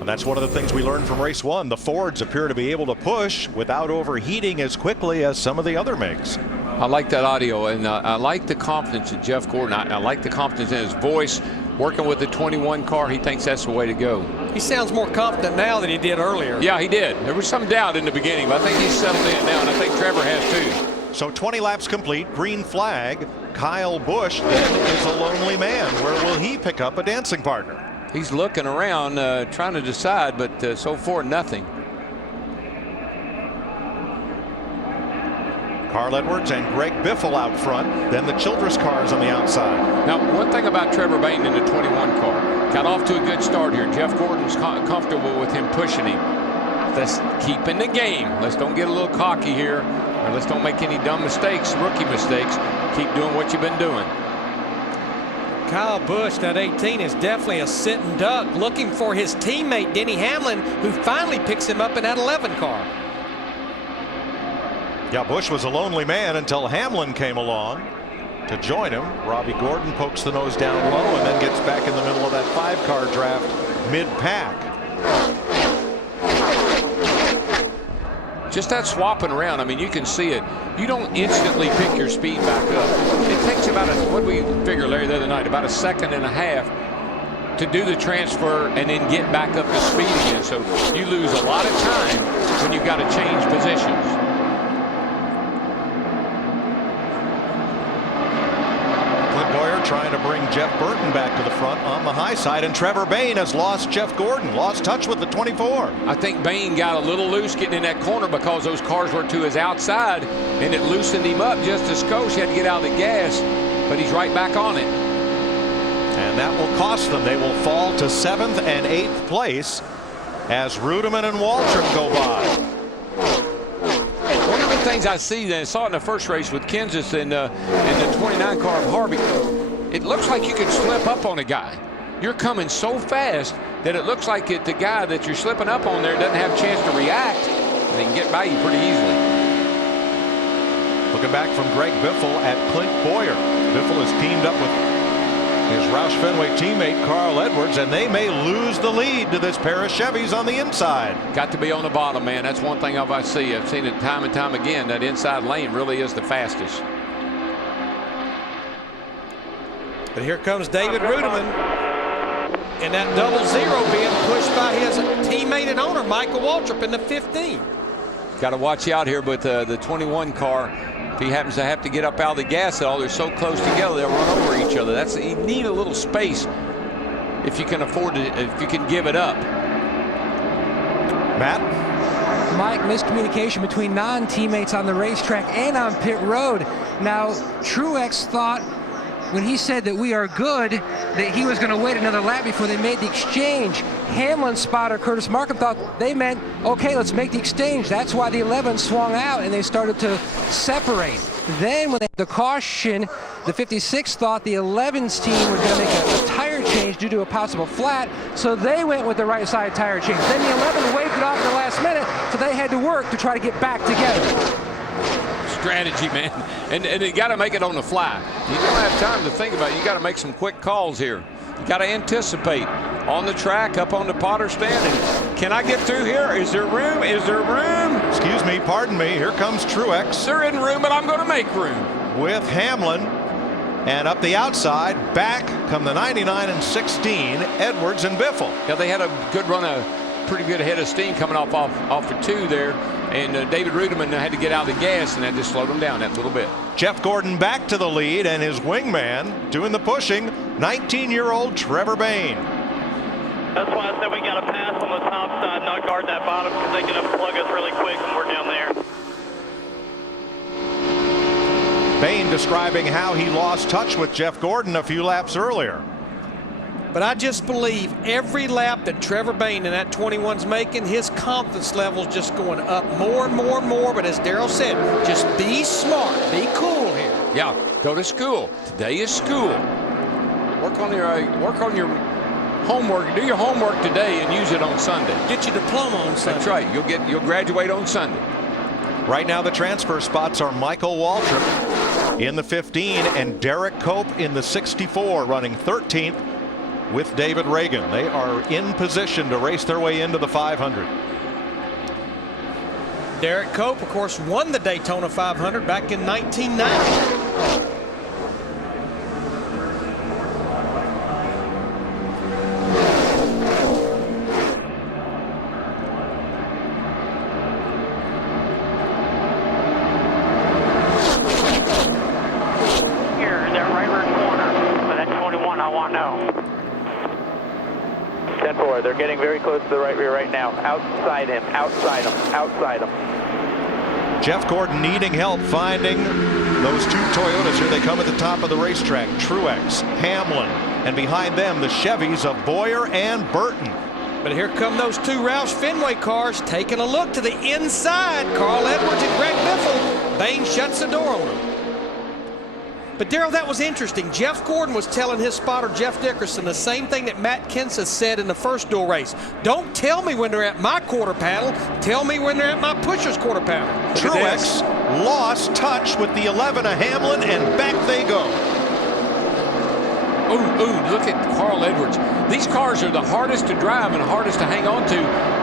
And that's one of the things we learned from race 1. The Fords appear to be able to push without overheating as quickly as some of the other makes. I like that audio, and I like the confidence of Jeff Gordon. I like the confidence in his voice. Working with the 21 car, he thinks that's the way to go. He sounds more confident now than he did earlier. Yeah, he did. There was some doubt in the beginning, but I think he's settled in now, and I think Trevor has too. So 20 laps complete, green flag. Kyle Busch then is a lonely man. Where will he pick up a dancing partner? He's looking around, trying to decide, but so far nothing. Carl Edwards and Greg Biffle out front, then the Childress cars on the outside. Now, one thing about Trevor Bayton in the 21 car, got off to a good start here. Jeff Gordon's comfortable with him pushing him. Let's keep in the game. Let's don't get a little cocky here, or let's don't make any dumb mistakes, rookie mistakes. Keep doing what you've been doing. Kyle Busch, that 18, is definitely a sitting duck, looking for his teammate Denny Hamlin, who finally picks him up in that 11 car. Yeah, Busch was a lonely man until Hamlin came along to join him. Robbie Gordon pokes the nose down low and then gets back in the middle of that 5-car draft mid-pack. just that swapping around. I mean, you can see it. You don't instantly pick your speed back up. It takes about what we figure, Larry, the other night, about 1.5 seconds to do the transfer and then get back up to speed again. So you lose a lot of time when you've got to change positions. Trying to bring Jeff Burton back to the front on the high side, and Trevor Bayne has lost Jeff Gordon, lost touch with the 24. I think Bayne got a little loose getting in that corner because those cars were to his outside, and it loosened him up just a skosh. He had to get out of the gas, but he's right back on it. And that will cost them. They will fall to 7th and 8th place as Rudeman and Waltrip go by. One of the things I see, then, saw in the first race with Kansas and the 29 car of Harvey, it looks like you can slip up on a guy. You're coming so fast that it looks like the guy that you're slipping up on there doesn't have a chance to react, and they can get by you pretty easily. Looking back from Greg Biffle at Clint Boyer. Biffle has teamed up with his Roush Fenway teammate Carl Edwards, and they may lose the lead to this pair of Chevys on the inside. Got to be on the bottom, man. That's one thing I've seen it time and time again. That inside lane really is the fastest. But here comes David Rudeman, and that 0-0 being pushed by his teammate and owner Michael Waltrip in the 15. Got to watch out here with the 21 car. If he happens to have to get up out of the gas at all, they're so close together they'll run over each other. You need a little space if you can afford to, if you can give it up. Matt? Mike, miscommunication between non-teammates on the racetrack and on pit road. Now, Truex thought when he said that we are good, that he was going to wait another lap before they made the exchange. Hamlin's spotter, Curtis Markham, thought they meant, okay, let's make the exchange. That's why the 11 swung out and they started to separate. Then when they had the caution, the 56 thought the 11's team was going to make a tire change due to a possible flat, so they went with the right side tire change. Then the 11 waved it off at the last minute, so they had to work to try to get back together. Strategy, man, and you got to make it on the fly. You don't have time to think about it. You got to make some quick calls here. You got to anticipate on the track, up on the Potter stand. And can I get through here? Is there room? Is there room? Excuse me, pardon me. Here comes Truex. There isn't room, but I'm going to make room. With Hamlin, and up the outside, back come the 99 and 16, Edwards and Biffle. Yeah, they had a good run, a pretty good head of steam coming off the 2 there. And David Rudeman had to get out of the gas, and that just slowed him down that little bit. Jeff Gordon back to the lead, and his wingman doing the pushing, 19-year-old Trevor Bayne. That's why I said we got to pass on the top side, not guard that bottom, because they can unplug us really quick when we're down there. Bayne describing how he lost touch with Jeff Gordon a few laps earlier. But I just believe every lap that Trevor Bayne and that 21's making, his confidence level's just going up more and more and more. But as Darrell said, just be smart, be cool here. Yeah, go to school. Today is school. Work on your homework. Do your homework today and use it on Sunday. Get your diploma on Sunday. That's right. You'll graduate on Sunday. Right now, the transfer spots are Michael Waltrip in the 15 and Derek Cope in the 64, running 13th. With David Reagan. They are in position to race their way into the 500. Derek Cope, of course, won the Daytona 500 back in 1990. Here, in that right rear corner, with that 21, I want to know. 10-4, they're getting very close to the right rear right now. Outside him, outside him, outside him. Jeff Gordon needing help finding those 2 Toyotas. Here they come at the top of the racetrack. Truex, Hamlin, and behind them the Chevys of Boyer and Burton. But here come those 2 Roush Fenway cars taking a look to the inside. Carl Edwards and Greg Biffle. Bayne shuts the door on them. But Darrell, that was interesting. Jeff Gordon was telling his spotter Jeff Dickerson the same thing that Matt Kenseth said in the first duel race. Don't tell me when they're at my quarter panel. Tell me when they're at my pusher's quarter panel. Truex lost touch with the 11 of Hamlin, and back they go. Ooh, look at Carl Edwards. These cars are the hardest to drive and hardest to hang on to,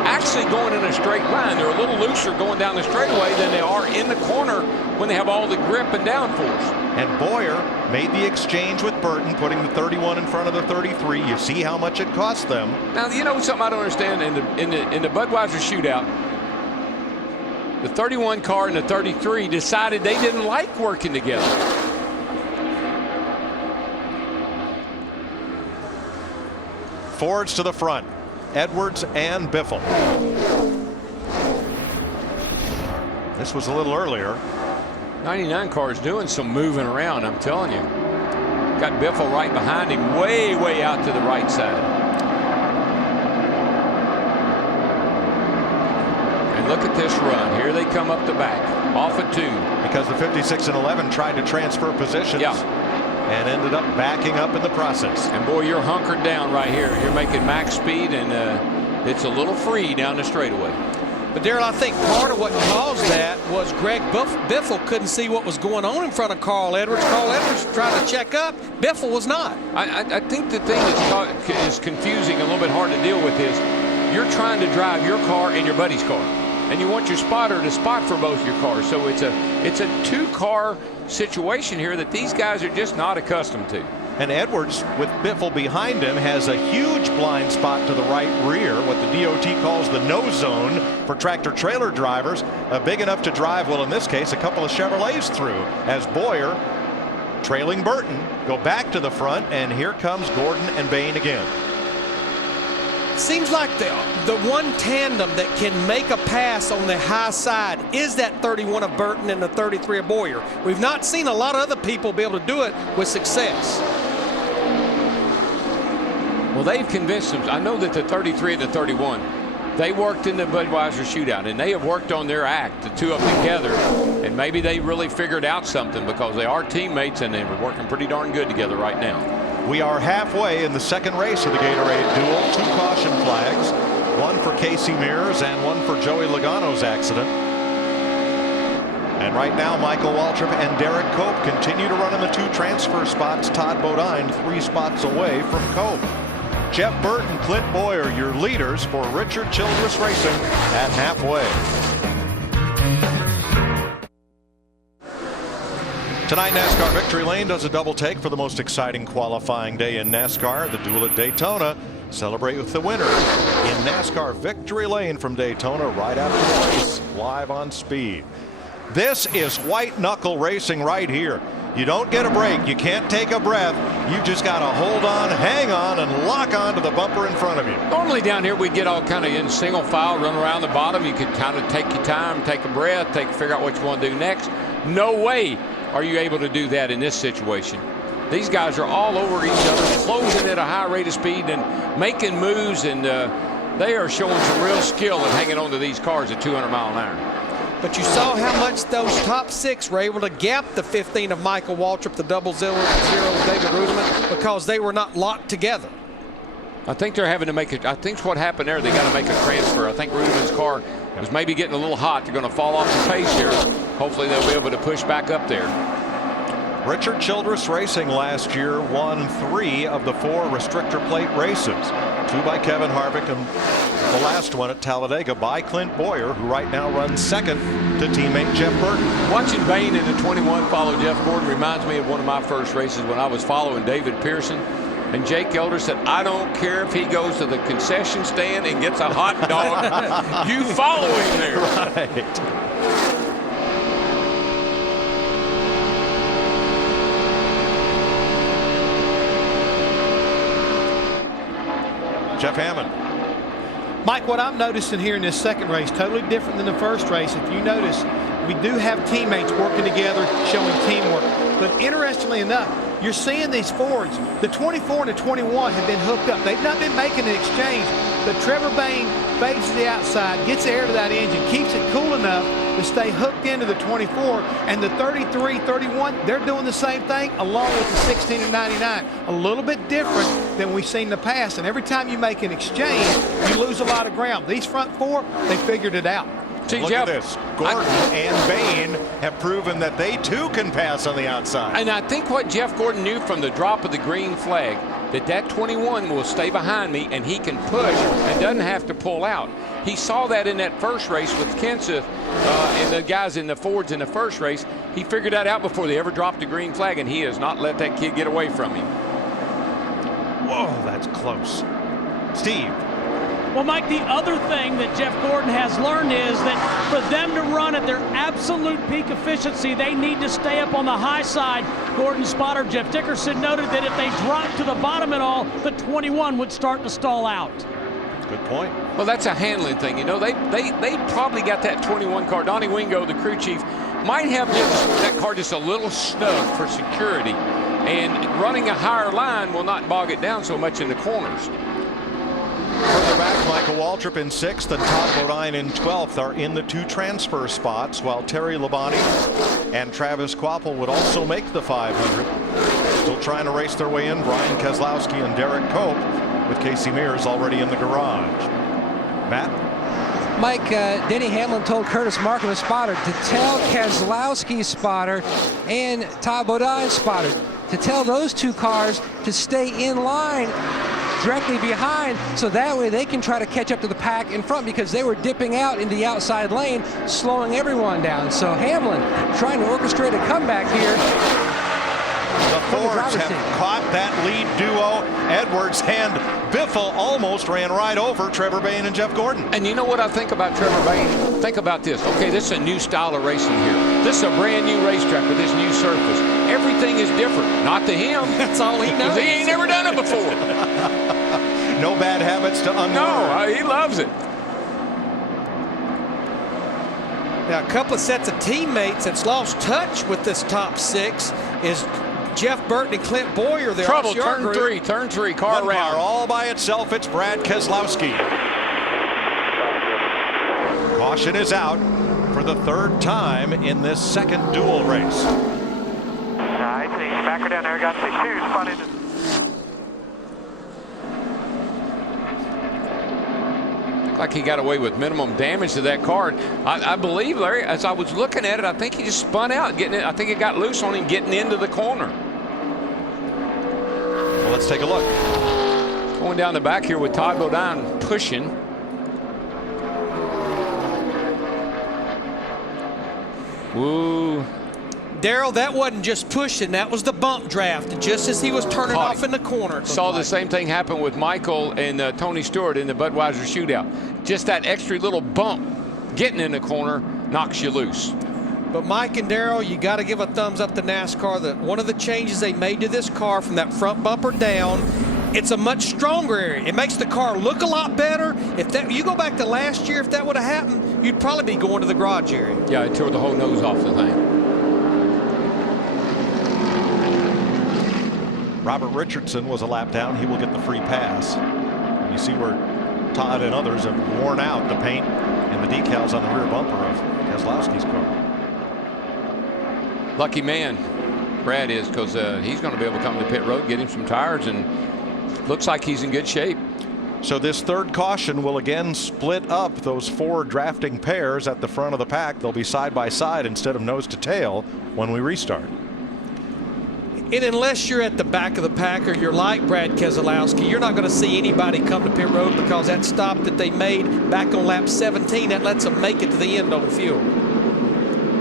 actually going in a straight line. They're a little looser going down the straightaway than they are in the corner when they have all the grip and downforce. And Boyer made the exchange with Burton, putting the 31 in front of the 33. You see how much it cost them. Now, you know something I don't understand in the Budweiser shootout. The 31 car and the 33 decided they didn't like working together. Fords to the front, Edwards and Biffle. This was a little earlier. 99 car is doing some moving around, I'm telling you. Got Biffle right behind him, way out to the right side. And look at this run. Here they come up the back, off of 2. Because the 56 and 11 tried to transfer positions. And ended up backing up in the process. And boy, you're hunkered down right here. You're making max speed, and it's a little free down the straightaway. But Darrell, I think part of what caused that was Greg Biffle couldn't see what was going on in front of Carl Edwards. Carl Edwards trying to check up. Biffle was not. I think the thing that is confusing, a little bit hard to deal with, is you're trying to drive your car and your buddy's car, and you want your spotter to spot for both your cars. So it's a 2-car situation here that these guys are just not accustomed to. And Edwards, with Biffle behind him, has a huge blind spot to the right rear, what the DOT calls the no zone for tractor trailer drivers, big enough to drive, well, in this case, a couple of Chevrolets through, as Boyer, trailing Burton, go back to the front, and here comes Gordon and Bain again. Seems like the one tandem that can make a pass on the high side is that 31 of Burton and the 33 of Boyer. We've not seen a lot of other people be able to do it with success. Well, they've convinced them. I know that the 33 and the 31, they worked in the Budweiser shootout, and they have worked on their act, the two of them together, and maybe they really figured out something because they are teammates and they're working pretty darn good together right now. We are halfway in the second race of the Gatorade Duel. 2 caution flags, one for Casey Mears and one for Joey Logano's accident. And right now, Michael Waltrip and Derek Cope continue to run in the 2 transfer spots. Todd Bodine 3 spots away from Cope. Jeff Burton, Clint Boyer, your leaders for Richard Childress Racing at halfway. Tonight, NASCAR Victory Lane does a double take for the most exciting qualifying day in NASCAR, the Duel at Daytona. Celebrate with the winner in NASCAR Victory Lane from Daytona right after the race, live on Speed. This is white knuckle racing right here. You don't get a break. You can't take a breath. You just got to hold on, hang on, and lock on to the bumper in front of you. Normally down here we get all kind of in single file, run around the bottom. You could kind of take your time, take a breath, figure out what you want to do next. No way are you able to do that in this situation. These guys are all over each other, closing at a high rate of speed and making moves, and they are showing some real skill in hanging on to these cars at 200 miles an hour. But you saw how much those top 6 were able to gap the 15 of Michael Waltrip, the 000 with David Ruderman, because they were not locked together. I think they're having to make it. I think what happened there, they got to make a transfer. I think Ruderman's car was maybe getting a little hot. They're going to fall off the pace here. Hopefully they'll be able to push back up there. Richard Childress Racing last year won 3 of the 4 restrictor plate races. 2 by Kevin Harvick and the last one at Talladega by Clint Boyer, who right now runs second to teammate Jeff Burton. Watching Bain in the 21 follow Jeff Gordon reminds me of one of my first races when I was following David Pearson. And Jake Elder said, I don't care if he goes to the concession stand and gets a hot dog. You follow him there. Right. Jeff Hammond. Mike, what I'm noticing here in this second race, totally different than the first race. If you notice, we do have teammates working together, showing teamwork. But interestingly enough, you're seeing these Fords, the 24 and the 21 have been hooked up. They've not been making an exchange, but Trevor Bain fades to the outside, gets air to that engine, keeps it cool enough to stay hooked into the 24, and the 33, 31, they're doing the same thing along with the 16 and 99. A little bit different than we've seen in the past, and every time you make an exchange, you lose a lot of ground. These front 4, they figured it out. See, Look Jeff, at this. Gordon and Bain have proven that they too can pass on the outside. And I think what Jeff Gordon knew from the drop of the green flag, that 21 will stay behind me and he can push and doesn't have to pull out. He saw that in that first race with Kenseth and the guys in the Fords in the first race. He figured that out before they ever dropped the green flag, and he has not let that kid get away from him. Whoa, that's close. Steve. Well, Mike, the other thing that Jeff Gordon has learned is that for them to run at their absolute peak efficiency, they need to stay up on the high side. Gordon's spotter, Jeff Dickerson, noted that if they dropped to the bottom at all, the 21 would start to stall out. Good point. Well, that's a handling thing. You know, they probably got that 21 car. Donnie Wingo, the crew chief, might have that car just a little snug for security. And running a higher line will not bog it down so much in the corners. Further back, Michael Waltrip in 6th and Todd Bodine in 12th are in the 2 transfer spots, while Terry Labonte and Travis Kvapil would also make the 500. Still trying to race their way in, Brian Keselowski and Derek Cope, with Casey Mears already in the garage. Matt? Mike, Denny Hamlin told Curtis Markham, the spotter, to tell Keselowski's spotter and Todd Bodine's spotter to tell those 2 cars to stay in line directly behind, so that way they can try to catch up to the pack in front, because they were dipping out in the outside lane, slowing everyone down. So Hamlin trying to orchestrate a comeback here. The Fords have caught that lead duo. Edwards and Biffle almost ran right over Trevor Bayne and Jeff Gordon. And you know what I think about Trevor Bayne? Think about this. Okay, this is a new style of racing here. This is a brand new racetrack with this new surface. Everything is different. Not to him. That's all he knows. He ain't never done it before. No bad habits to unlearn. No, he loves it. Now, a couple of sets of teammates that's lost touch with this top 6 is Jeff Burton and Clint Boyer. Trouble, turn 3, car One around. car all by itself, it's Brad Keselowski. Caution is out for the 3rd time in this 2nd duel race. Nice, he's back her down there, got 6 shoes spotted. Like he got away with minimum damage to that car. I believe, Larry, as I was looking at it, I think he just spun out, getting it. I think it got loose on him getting into the corner. Well, let's take a look. Going down the back here with Todd Bodine pushing. Woo. Darrell, that wasn't just pushing, that was the bump draft, just as he was turning off in the corner. Saw the same thing happen with Michael and Tony Stewart in the Budweiser shootout. Just that extra little bump getting in the corner knocks you loose. But Mike and Darrell, you got to give a thumbs up to NASCAR that one of the changes they made to this car from that front bumper down, it's a much stronger area. It makes the car look a lot better. If that, you go back to last year, if that would have happened, you'd probably be going to the garage area. Yeah, it tore the whole nose off the thing. Robert Richardson was a lap down. He will get the free pass. You see where Todd and others have worn out the paint and the decals on the rear bumper of Keselowski's car. Lucky man, Brad is, because he's going to be able to come to pit road, get him some tires, and looks like he's in good shape. So this 3rd caution will again split up those 4 drafting pairs at the front of the pack. They'll be side by side instead of nose to tail when we restart. And unless you're at the back of the pack or you're like Brad Keselowski, you're not going to see anybody come to pit road, because that stop that they made back on lap 17, that lets them make it to the end on fuel.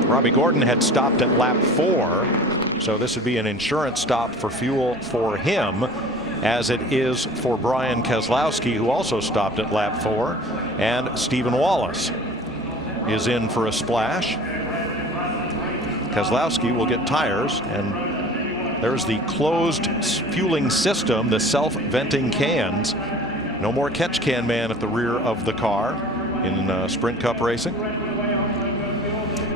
Robbie Gordon had stopped at lap 4, so this would be an insurance stop for fuel for him, as it is for Brian Keselowski, who also stopped at lap 4, and Stephen Wallace is in for a splash. Keselowski will get tires, and there's the closed fueling system, the self-venting cans. No more catch can man at the rear of the car in Sprint Cup racing.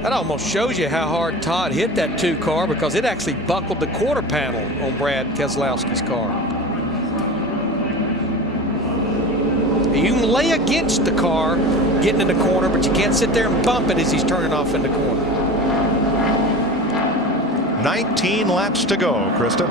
That almost shows you how hard Todd hit that 2 car, because it actually buckled the quarter panel on Brad Keselowski's car. You can lay against the car getting in the corner, but you can't sit there and bump it as he's turning off in the corner. 19 laps to go, Krista.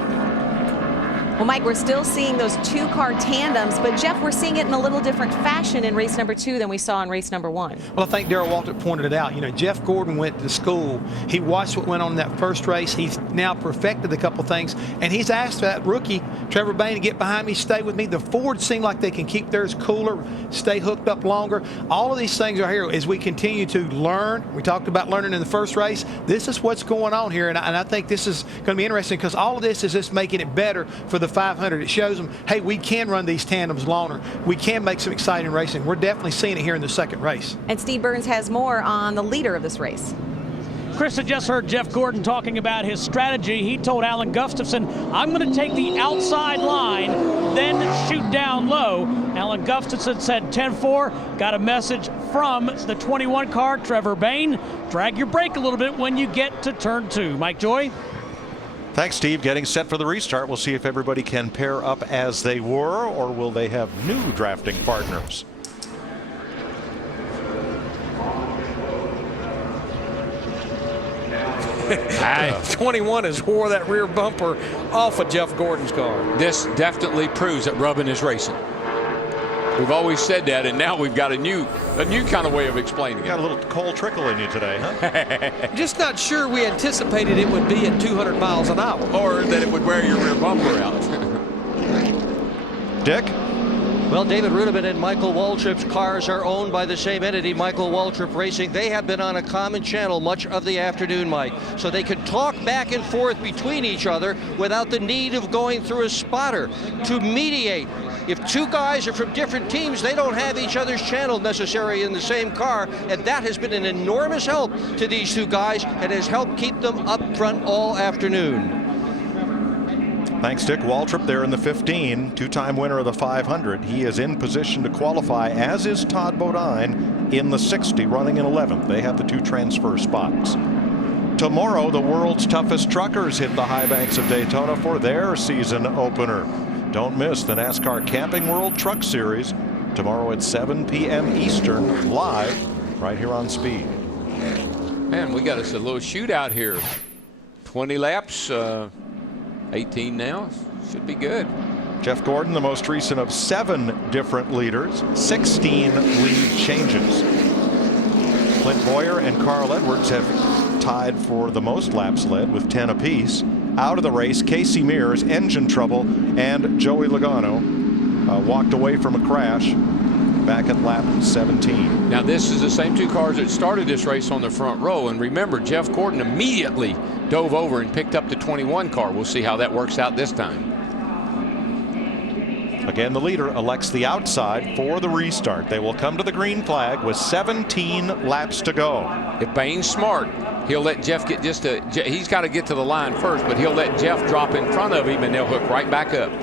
Well, Mike, we're still seeing those two-car tandems, but Jeff, we're seeing it in a little different fashion in race number 2 than we saw in race number 1. Well, I think Darrell Waltrip pointed it out. You know, Jeff Gordon went to school. He watched what went on in that first race. He's now perfected a couple things, and he's asked that rookie, Trevor Bayne, to get behind me, stay with me. The Fords seem like they can keep theirs cooler, stay hooked up longer. All of these things are here as we continue to learn. We talked about learning in the first race. This is what's going on here, and I think this is going to be interesting because all of this is just making it better for the 500. It shows them, hey, we can run these tandems longer. We can make some exciting racing. We're definitely seeing it here in the second race. And Steve Burns has more on the leader of this race. Chris had just heard Jeff Gordon talking about his strategy. He told Alan Gustafson, I'm going to take the outside line, then shoot down low. Alan Gustafson said 10-4, got a message from the 21 car, Trevor Bayne. Drag your brake a little bit when you get to turn 2. Mike Joy. Thanks, Steve. Getting set for the restart. We'll see if everybody can pair up as they were, or will they have new drafting partners? Hey, 21 has wore that rear bumper off of Jeff Gordon's car. This definitely proves that rubbing is racing. We've always said that, and now we've got a new kind of way of explaining it. Got a little cold trickle in you today, huh? Just not sure we anticipated it would be at 200 miles an hour. Or that it would wear your rear bumper out. Dick? Well, David Rudiman and Michael Waltrip's cars are owned by the same entity, Michael Waltrip Racing. They have been on a common channel much of the afternoon, Mike. So they can talk back and forth between each other without the need of going through a spotter to mediate. If two guys are from different teams, they don't have each other's channel necessary in the same car, and that has been an enormous help to these two guys and has helped keep them up front all afternoon. Thanks, Dick. Waltrip there in the 15, two-time winner of the 500. He is in position to qualify, as is Todd Bodine in the 60, running in 11th. They have the 2 transfer spots. Tomorrow, the world's toughest truckers hit the high banks of Daytona for their season opener. Don't miss the NASCAR Camping World Truck Series tomorrow at 7 p.m. Eastern, live right here on Speed. Man, we got us a little shootout here. 20 laps. 18 now. Should be good. Jeff Gordon, the most recent of 7 different leaders, 16 lead changes. Clint Boyer and Carl Edwards have tied for the most laps led with 10 apiece. Out of the race, Casey Mears, engine trouble, and Joey Logano walked away from a crash back at lap 17. Now this is the same 2 cars that started this race on the front row, and remember, Jeff Gordon immediately dove over and picked up the 21 car. We'll see how that works out this time. Again, the leader elects the outside for the restart. They will come to the green flag with 17 laps to go. If Bain's smart, he'll let Jeff get he's got to get to the line first, but he'll let Jeff drop in front of him and they'll hook right back up.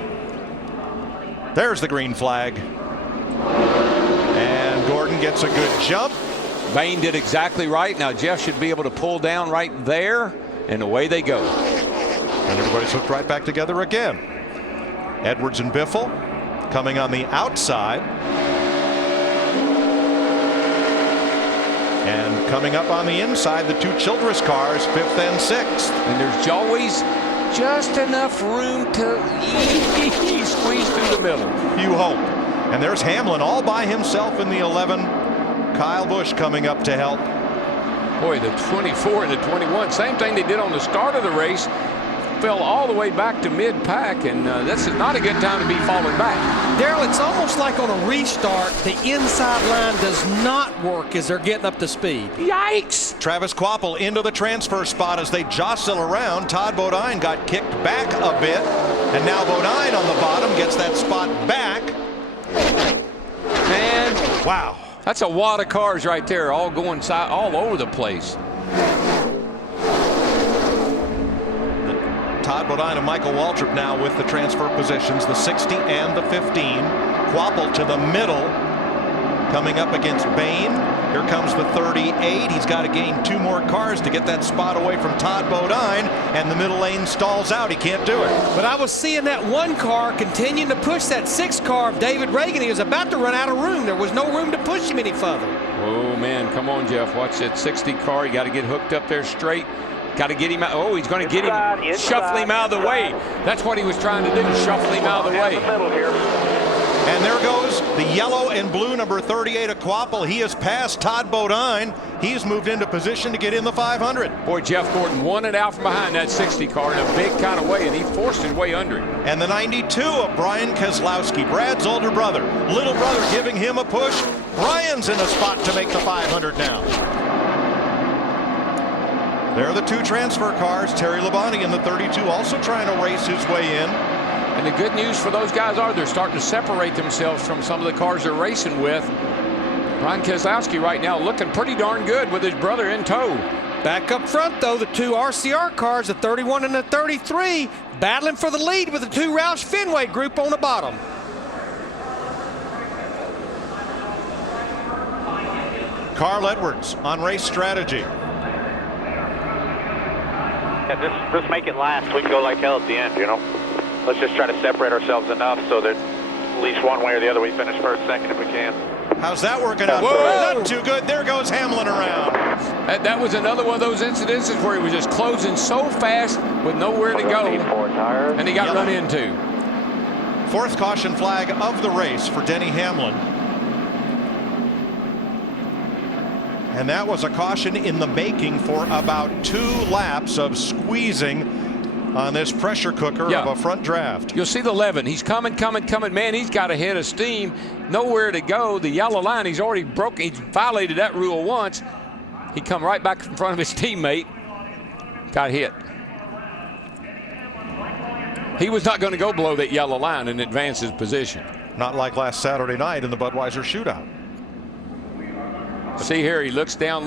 There's the green flag. And Gordon gets a good jump. Bain did exactly right. Now Jeff should be able to pull down right there, and away they go. And everybody's hooked right back together again. Edwards and Biffle coming on the outside. And coming up on the inside, the 2 Childress cars, 5th and 6th. And there's always just enough room to squeeze through the middle. You hope. And there's Hamlin all by himself in the 11. Kyle Busch coming up to help. Boy, the 24 and the 21, same thing they did on the start of the race. Fell all the way back to mid-pack, and this is not a good time to be falling back. Darrell, it's almost like on a restart, the inside line does not work as they're getting up to speed. Yikes! Travis Kvapil into the transfer spot as they jostle around. Todd Bodine got kicked back a bit, and now Bodine on the bottom gets that spot back. And wow. That's a wad of cars right there, all going all over the place. Todd Bodine and Michael Waltrip now with the transfer positions, the 60 and the 15. Kvapil to the middle, coming up against Bain. Here comes the 38. He's got to gain 2 more cars to get that spot away from Todd Bodine, and the middle lane stalls out. He can't do it. But I was seeing that 1 car continuing to push that 6 car of David Reagan. He was about to run out of room. There was no room to push him any further. Oh man, come on Jeff, watch that 60 car. You got to get hooked up there straight. Got to get him out. Oh, he's going to get him, shuffle him out of the way. That's what he was trying to do, shuffle him out of the way. And there goes the yellow and blue number 38 Aquapple. He has passed Todd Bodine. He's moved into position to get in the 500. Boy, Jeff Gordon won it out from behind that 60 car in a big kind of way, and he forced his way under it. And the 92 of Brian Keselowski, Brad's older brother. Little brother giving him a push. Brian's in a spot to make the 500 now. There are the two transfer cars. Terry Labonte in the 32 also trying to race his way in. And the good news for those guys are they're starting to separate themselves from some of the cars they're racing with. Brian Keselowski right now looking pretty darn good with his brother in tow. Back up front, though, the two RCR cars, the 31 and the 33, battling for the lead with the two Roush Fenway group on the bottom. Carl Edwards on race strategy. Yeah, just make it last. We can go like hell at the end, you know. Let's just try to separate ourselves enough so that at least one way or the other we finish first, second if we can. How's that working out? Whoa. Not too good. There goes Hamlin around. That was another one of those incidences where he was just closing so fast with nowhere to go, and he got run into. Fourth caution flag of the race for Denny Hamlin. And that was a caution in the making for about 2 laps of squeezing on this pressure cooker of a front draft. You'll see the 11. He's coming. Man, he's got a head of steam. Nowhere to go. The yellow line, he's already broken. He's violated that rule once. He come right back in front of his teammate. Got hit. He was not going to go below that yellow line and advance his position. Not like last Saturday night in the Budweiser shootout. See here, he looks down.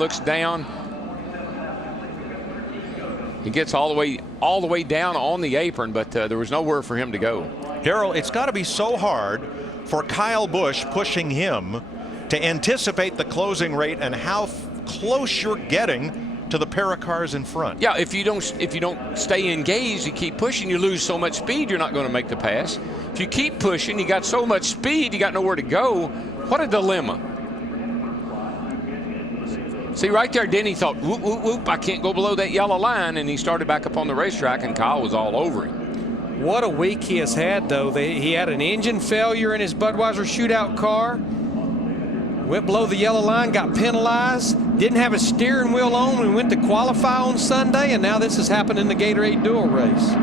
He gets all the way down on the apron, but there was nowhere for him to go. Darrell, it's got to be so hard for Kyle Busch pushing him to anticipate the closing rate and how close you're getting to the pair of cars in front. Yeah, if you don't stay engaged, you keep pushing, you lose so much speed, you're not going to make the pass. If you keep pushing, you got so much speed, you got nowhere to go. What a dilemma. See, right there, Denny thought, whoop, whoop, whoop, I can't go below that yellow line, and he started back up on the racetrack, and Kyle was all over him. What a week he has had, though. He had an engine failure in his Budweiser shootout car, went below the yellow line, got penalized, didn't have his steering wheel on when we went to qualify on Sunday, and now this has happened in the Gatorade Duel race.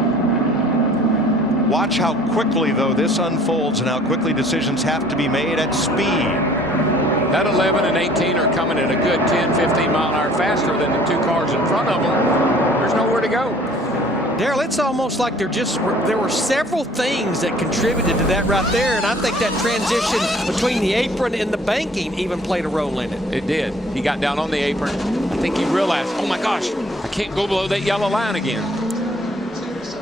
Watch how quickly, though, this unfolds and how quickly decisions have to be made at speed. That 11 and 18 are coming at a good 10, 15 mile an hour faster than the two cars in front of them. There's nowhere to go. Darrell, it's almost like there were several things that contributed to that right there, and I think that transition between the apron and the banking even played a role in it. It did. He got down on the apron. I think he realized, oh my gosh, I can't go below that yellow line again.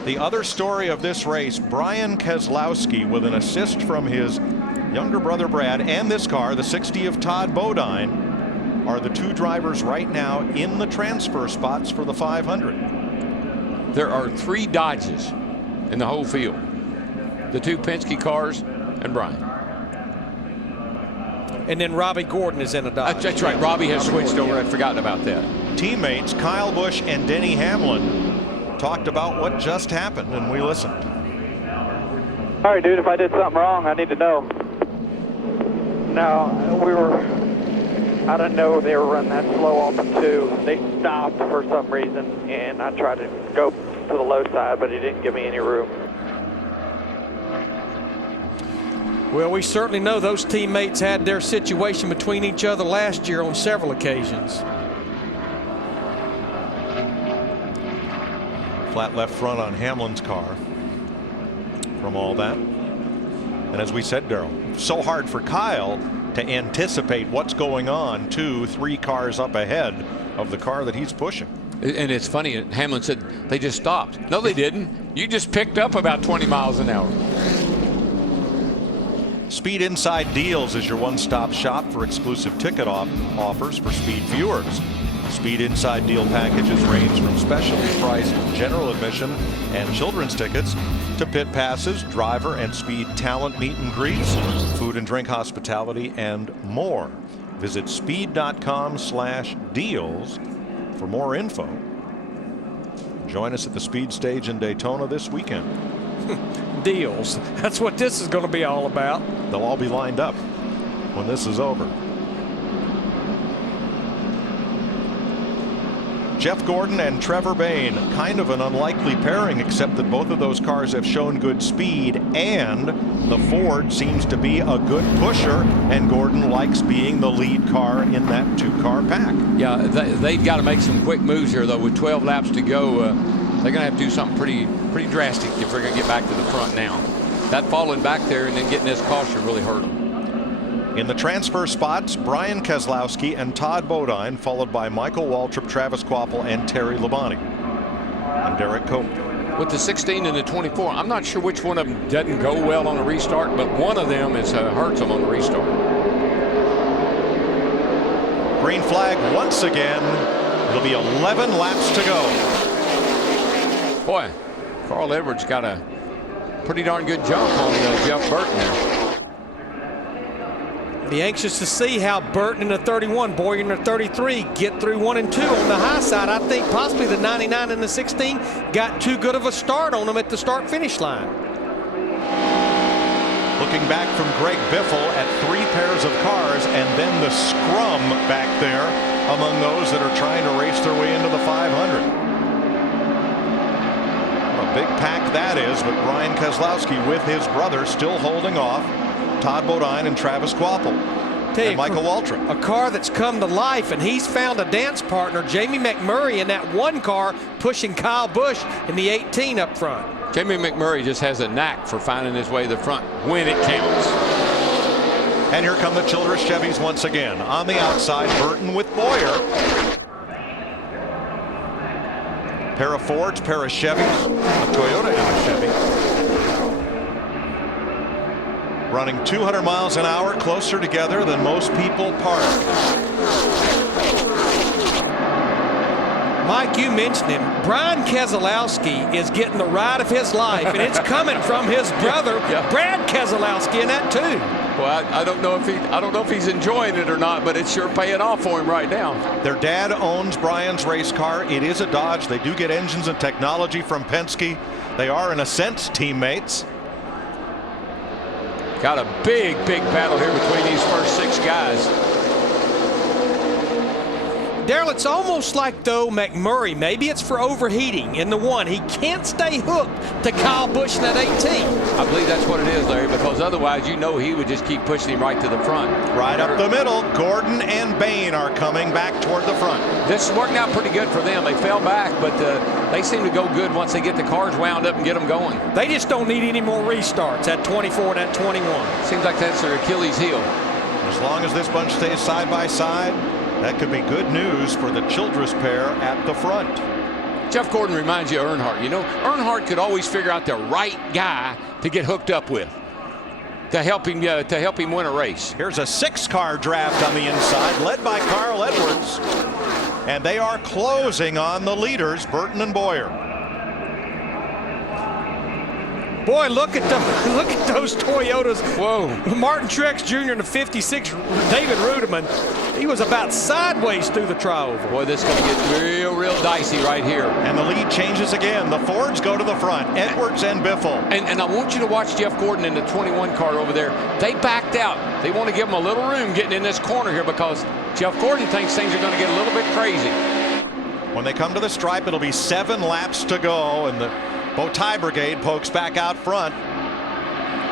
The other story of this race, Brian Keselowski with an assist from his younger brother Brad and this car, the 60 of Todd Bodine, are the two drivers right now in the transfer spots for the 500. There are 3 Dodges in the whole field. The 2 Penske cars and Brian. And then Robbie Gordon is in a Dodge. That's right. Robbie has switched over. I'd forgotten about that. Teammates Kyle Busch and Denny Hamlin talked about what just happened, and we listened. All right, dude, if I did something wrong, I need to know. No, I didn't know they were running that slow off the 2. They stopped for some reason, and I tried to go to the low side, but he didn't give me any room. Well, we certainly know those teammates had their situation between each other last year on several occasions. Flat left front on Hamlin's car from all that. And as we said, Darrell, so hard for Kyle to anticipate what's going on 2, 3 cars up ahead of the car that he's pushing. And it's funny, Hamlin said they just stopped. No, they didn't. You just picked up about 20 miles an hour. Speed Inside Deals is your one-stop shop for exclusive ticket offers for Speed viewers. Speed Inside Deal packages range from specially priced general admission and children's tickets to pit passes, driver and Speed talent meet and greets, food and drink hospitality, and more. Visit speed.com/deals for more info. Join us at the speed stage in Daytona this weekend. Deals. That's what this is going to be all about. They'll all be lined up when this is over. Jeff Gordon and Trevor Bayne, kind of an unlikely pairing, except that both of those cars have shown good speed, and the Ford seems to be a good pusher, and Gordon likes being the lead car in that 2-car pack. Yeah, they've got to make some quick moves here, though. With 12 laps to go, they're going to have to do something pretty drastic if they're going to get back to the front now. That falling back there and then getting this caution really hurt them. In the transfer spots, Brian Keselowski and Todd Bodine, followed by Michael Waltrip, Travis Kvapil, and Terry Labonte. And Derek Cope. With the 16 and the 24, I'm not sure which one of them doesn't go well on a restart, but one of them hurts them on the restart. Green flag once again. It'll be 11 laps to go. Boy, Carl Edwards got a pretty darn good jump on Jeff Burton there. Be anxious to see how Burton in the 31, Boyer in the 33 get through 1 and 2 on the high side. I think possibly the 99 and the 16 got too good of a start on them at the start-finish line. Looking back from Greg Biffle at 3 pairs of cars, and then the scrum back there among those that are trying to race their way into the 500. A big pack that is, but Brian Keselowski with his brother still holding off Todd Bodine and Travis Kvapil and Michael Waltrip. A car that's come to life, and he's found a dance partner, Jamie McMurray, in that 1 car pushing Kyle Busch in the 18 up front. Jamie McMurray just has a knack for finding his way to the front when it counts. And here come the Childress Chevys once again. On the outside, Burton with Boyer. Pair of Fords, pair of Chevys, a Toyota and a Chevy. Running 200 miles an hour, closer together than most people park. Mike, you mentioned him. Brian Keselowski is getting the ride of his life, and it's coming from his brother, Brad Keselowski, in that too. Well, I don't know if he's enjoying it or not, but it's sure paying off for him right now. Their dad owns Brian's race car. It is a Dodge. They do get engines and technology from Penske. They are, in a sense, teammates. Got a big battle here between these first 6 guys. Darrell, it's almost like, though, McMurray, maybe it's for overheating in the 1. He can't stay hooked to Kyle Busch in that 18. I believe that's what it is, Larry, because otherwise he would just keep pushing him right to the front. Right up the middle, Gordon and Bayne are coming back toward the front. This is working out pretty good for them. They fell back, but they seem to go good once they get the cars wound up and get them going. They just don't need any more restarts at 24 and at 21. Seems like that's their Achilles heel. As long as this bunch stays side by side, that could be good news for the Childress pair at the front. Jeff Gordon reminds you of Earnhardt. You know, Earnhardt could always figure out the right guy to get hooked up with to help him win a race. Here's a 6-car draft on the inside, led by Carl Edwards, and they are closing on the leaders, Burton and Boyer. Boy, look at those Toyotas. Whoa. Martin Truex Jr. in the 56, David Rudiman. He was about sideways through the trioval. Boy, this is going to get real dicey right here. And the lead changes again. The Fords go to the front, Edwards and Biffle. And I want you to watch Jeff Gordon in the 21 car over there. They backed out. They want to give him a little room getting in this corner here because Jeff Gordon thinks things are going to get a little bit crazy. When they come to the stripe, it'll be 7 laps to go, and the Bowtie Brigade pokes back out front.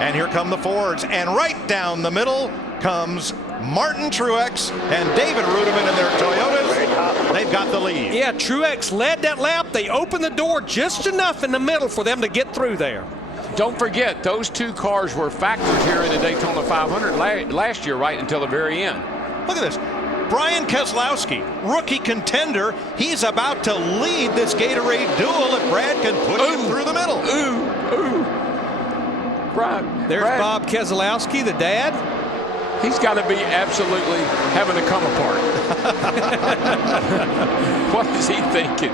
And here come the Fords, and right down the middle comes Martin Truex and David Rudiman in their Toyotas. They've got the lead. Yeah, Truex led that lap. They opened the door just enough in the middle for them to get through there. Don't forget, those 2 cars were factors here in the Daytona 500 last year, right until the very end. Look at this. Brian Keselowski, rookie contender. He's about to lead this Gatorade Duel if Brad can push him through the middle. There's Brad. Bob Keselowski, the dad. He's got to be absolutely having a come apart. What is he thinking?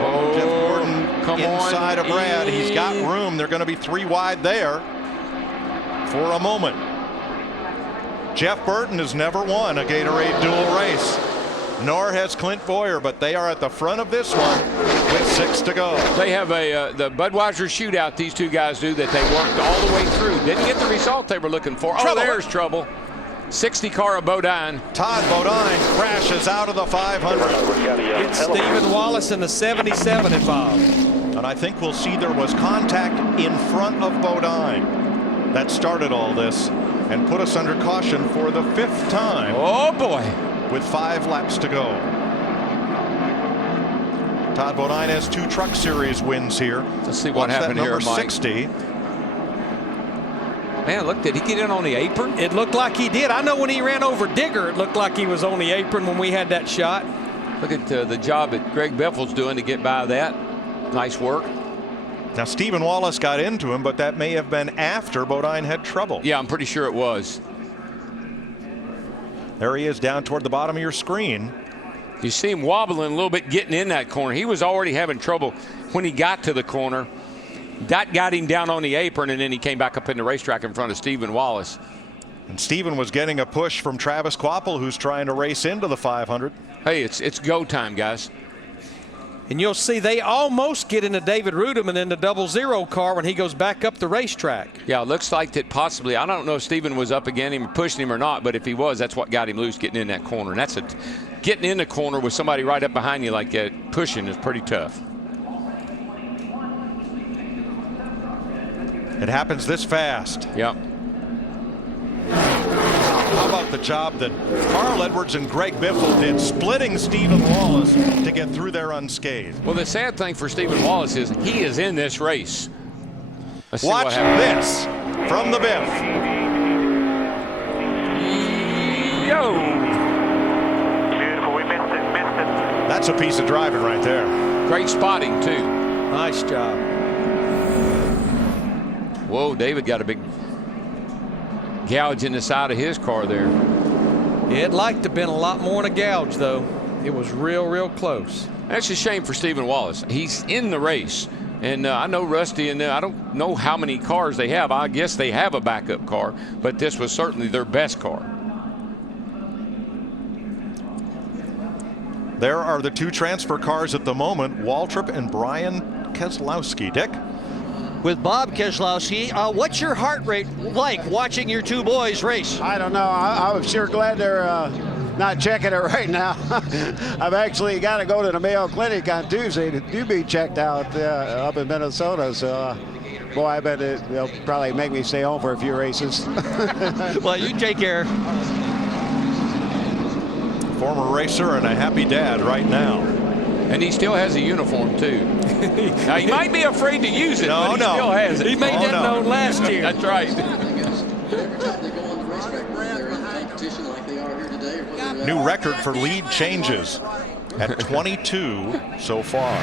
Oh, Jeff Gordon come inside on. of Brad. He's got room. They're going to be 3 wide there for a moment. Jeff Burton has never won a Gatorade Duel race. nor has Clint Boyer, but they are at the front of this one with 6 to go. They have the Budweiser shootout, these two guys do, that they worked all the way through. Didn't get the result they were looking for. Oh, there's trouble. 60 car of Bodine. Todd Bodine crashes out of the 500. It's Stephen Wallace in the 77 involved. And I think we'll see there was contact in front of Bodine that started all this and put us under caution for the 5th time. Oh boy. With 5 laps to go. Todd Bodine has 2 Truck Series wins here. Let's see what happened here, Mike. Number 60. Man, look, did he get in on the apron? It looked like he did. I know when he ran over Digger, it looked like he was on the apron when we had that shot. Look at the job that Greg Beffel's doing to get by that. Nice work. Now, Stephen Wallace got into him, but that may have been after Bodine had trouble. Yeah, I'm pretty sure it was. There he is down toward the bottom of your screen. You see him wobbling a little bit getting in that corner. He was already having trouble when he got to the corner. That got him down on the apron, and then he came back up in the racetrack in front of Stephen Wallace. And Stephen was getting a push from Travis Quapple, who's trying to race into the 500. Hey, it's go time, guys. And you'll see they almost get into David Rudeman in the 00 car when he goes back up the racetrack. Yeah, it looks like that possibly. I don't know if Stephen was up against him or pushing him or not, but if he was, that's what got him loose getting in that corner. And that's getting in the corner with somebody right up behind you like that pushing is pretty tough. It happens this fast. Yep. How about the job that Carl Edwards and Greg Biffle did, splitting Stephen Wallace to get through there unscathed? Well, the sad thing for Stephen Wallace is he is in this race. Let's see Watch this from the Biff. Yo! Beautiful, we missed it. That's a piece of driving right there. Great spotting, too. Nice job. Whoa, David got a big gouge in the side of his car there. It'd like to have been a lot more than a gouge, though. It was real close. That's a shame for Stephen Wallace. He's in the race. And I know Rusty, and I don't know how many cars they have. I guess they have a backup car, but this was certainly their best car. There are the 2 transfer cars at the moment, Waltrip and Brian Keselowski. Dick? With Bob Keselowski, what's your heart rate like watching your 2 boys race? I don't know. I'm sure glad they're not checking it right now. I've actually got to go to the Mayo Clinic on Tuesday to be checked out up in Minnesota. So, boy, I bet they'll probably make me stay home for a few races. Well, you take care. Former racer and a happy dad right now. And he still has a uniform, too. Now, he might be afraid to use it, but he still has it. He made that known last year. That's right. New record for lead changes at 22 so far.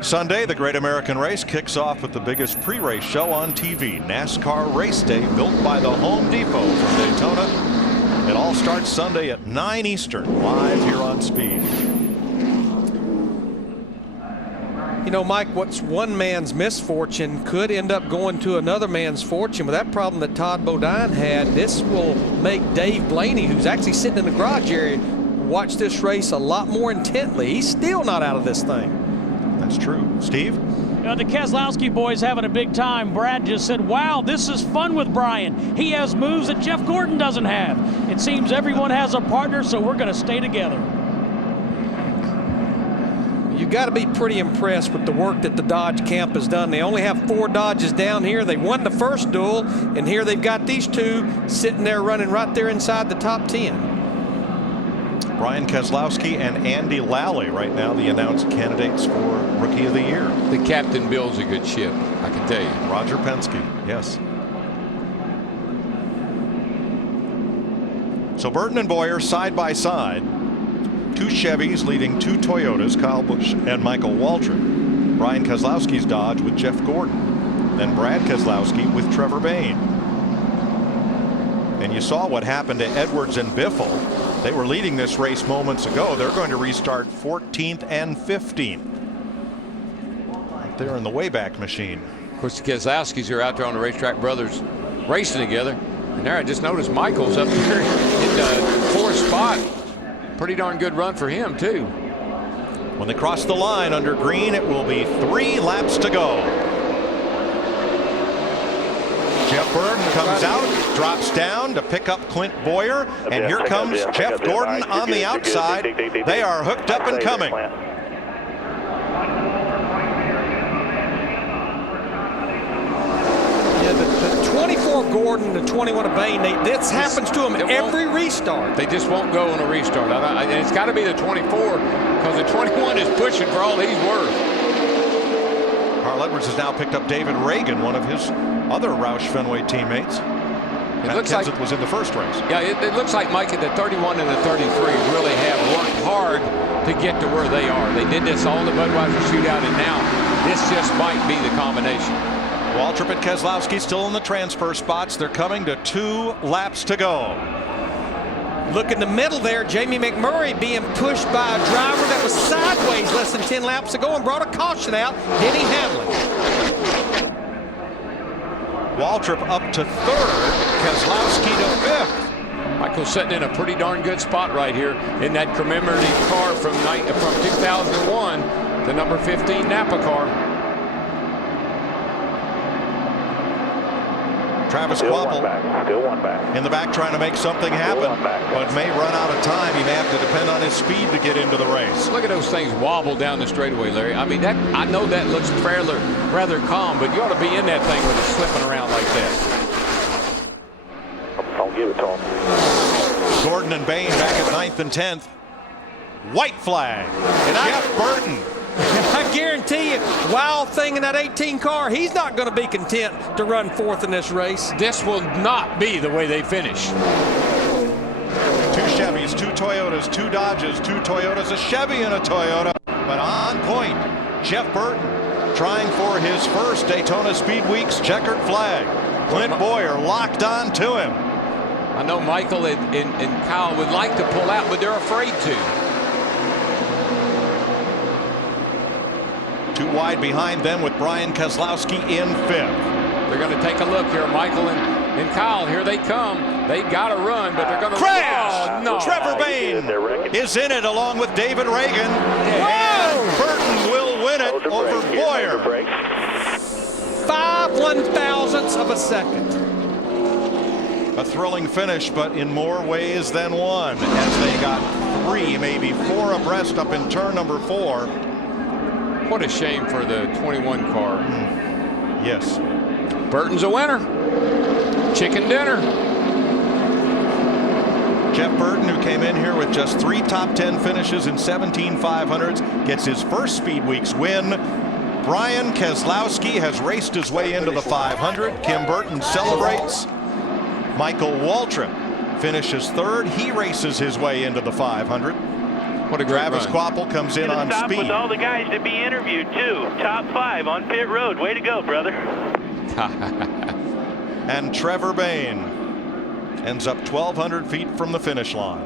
Sunday, the Great American Race kicks off with the biggest pre-race show on TV, NASCAR Race Day, built by the Home Depot from Daytona. It all starts Sunday at 9 Eastern, live here on Speed. You know, Mike, what's one man's misfortune could end up going to another man's fortune. With that problem that Todd Bodine had, this will make Dave Blaney, who's actually sitting in the garage area, watch this race a lot more intently. He's still not out of this thing. That's true. Steve? The Keselowski boys having a big time. Brad just said, wow, this is fun with Brian. He has moves that Jeff Gordon doesn't have. It seems everyone has a partner, so we're going to stay together. You've got to be pretty impressed with the work that the Dodge camp has done. They only have 4 Dodges down here. They won the first duel, and here they've got these 2 sitting there running right there inside the top 10. Brian Keselowski and Andy Lally right now the announced candidates for Rookie of the Year. The captain builds a good ship, I can tell you. Roger Penske, yes. So Burton and Boyer side by side. 2 Chevys leading 2 Toyotas, Kyle Busch and Michael Waltrip. Brian Keselowski's Dodge with Jeff Gordon. Then Brad Keselowski with Trevor Bayne. And you saw what happened to Edwards and Biffle. They were leading this race moments ago. They're going to restart 14th and 15th. Right there in the Wayback Machine. Of course, the Keselowskis are out there on the racetrack, brothers racing together. And there I just noticed Michael's up there in the 4th spot. pretty darn good run for him, too. When they cross the line under green, it will be 3 laps to go. Jeff Burton comes out, drops down to pick up Clint Boyer, and here comes Jeff Gordon on the outside. They are hooked up and coming. Yeah, the 24 Gordon, the 21 of Bain, this happens to them every restart. They just won't go on a restart. And it's got to be the 24 because the 21 is pushing for all he's worth. Carl Edwards has now picked up David Reagan, one of his other Roush Fenway teammates. Matt Kenseth was in the first race. Yeah, it looks like, Mike, the 31 and the 33 really have worked hard to get to where they are. They did this all in the Budweiser shootout, and now this just might be the combination. Waltrip and Keselowski still in the transfer spots. They're coming to 2 laps to go. Look in the middle there, Jamie McMurray being pushed by a driver that was sideways less than 10 laps ago and brought a caution out, Denny Hamlin. Waltrip up to 3rd, Keselowski to 5th. Michael's sitting in a pretty darn good spot right here in that commemorative car from 2001, the number 15 Napa car. Travis Quapple in the back trying to make something happen, but may run out of time. He may have to depend on his speed to get into the race. Look at those things wobble down the straightaway, Larry. I mean, I know that looks rather calm, but you ought to be in that thing when it's slipping around like that. Don't give it to him. Gordon and Bain back at 9th and 10th. White flag. And Jeff Burton. I guarantee you, wild thing in that 18 car, he's not going to be content to run 4th in this race. This will not be the way they finish. 2 Chevys, 2 Toyotas, 2 Dodges, 2 Toyotas, a Chevy and a Toyota. But on point, Jeff Burton trying for his first Daytona Speed Week's checkered flag. Clint Boyer locked on to him. I know Michael and Kyle would like to pull out, but they're afraid to. 2 wide behind them with Brian Keselowski in 5th. They're going to take a look here. Michael and Kyle, here they come. They got to run, but they're going to crash. Oh, no. Trevor Bain is in it along with David Reagan. And Burton will win it over Boyer. 5/1000ths of a second. A thrilling finish, but in more ways than one, as they got 3, maybe 4 abreast up in turn number 4. What a shame for the 21 car. Yes. Burton's a winner. Chicken dinner. Jeff Burton, who came in here with just 3 top 10 finishes in 17 500s, gets his first Speed Weeks win. Brian Keselowski has raced his way into the 500. Kim Burton celebrates. Michael Waltrip finishes 3rd. He races his way into the 500. What a great Travis run. Quapple comes in on stop speed. With all the guys to be interviewed too. Top 5 on pit road. Way to go, brother. And Trevor Bain ends up 1,200 feet from the finish line.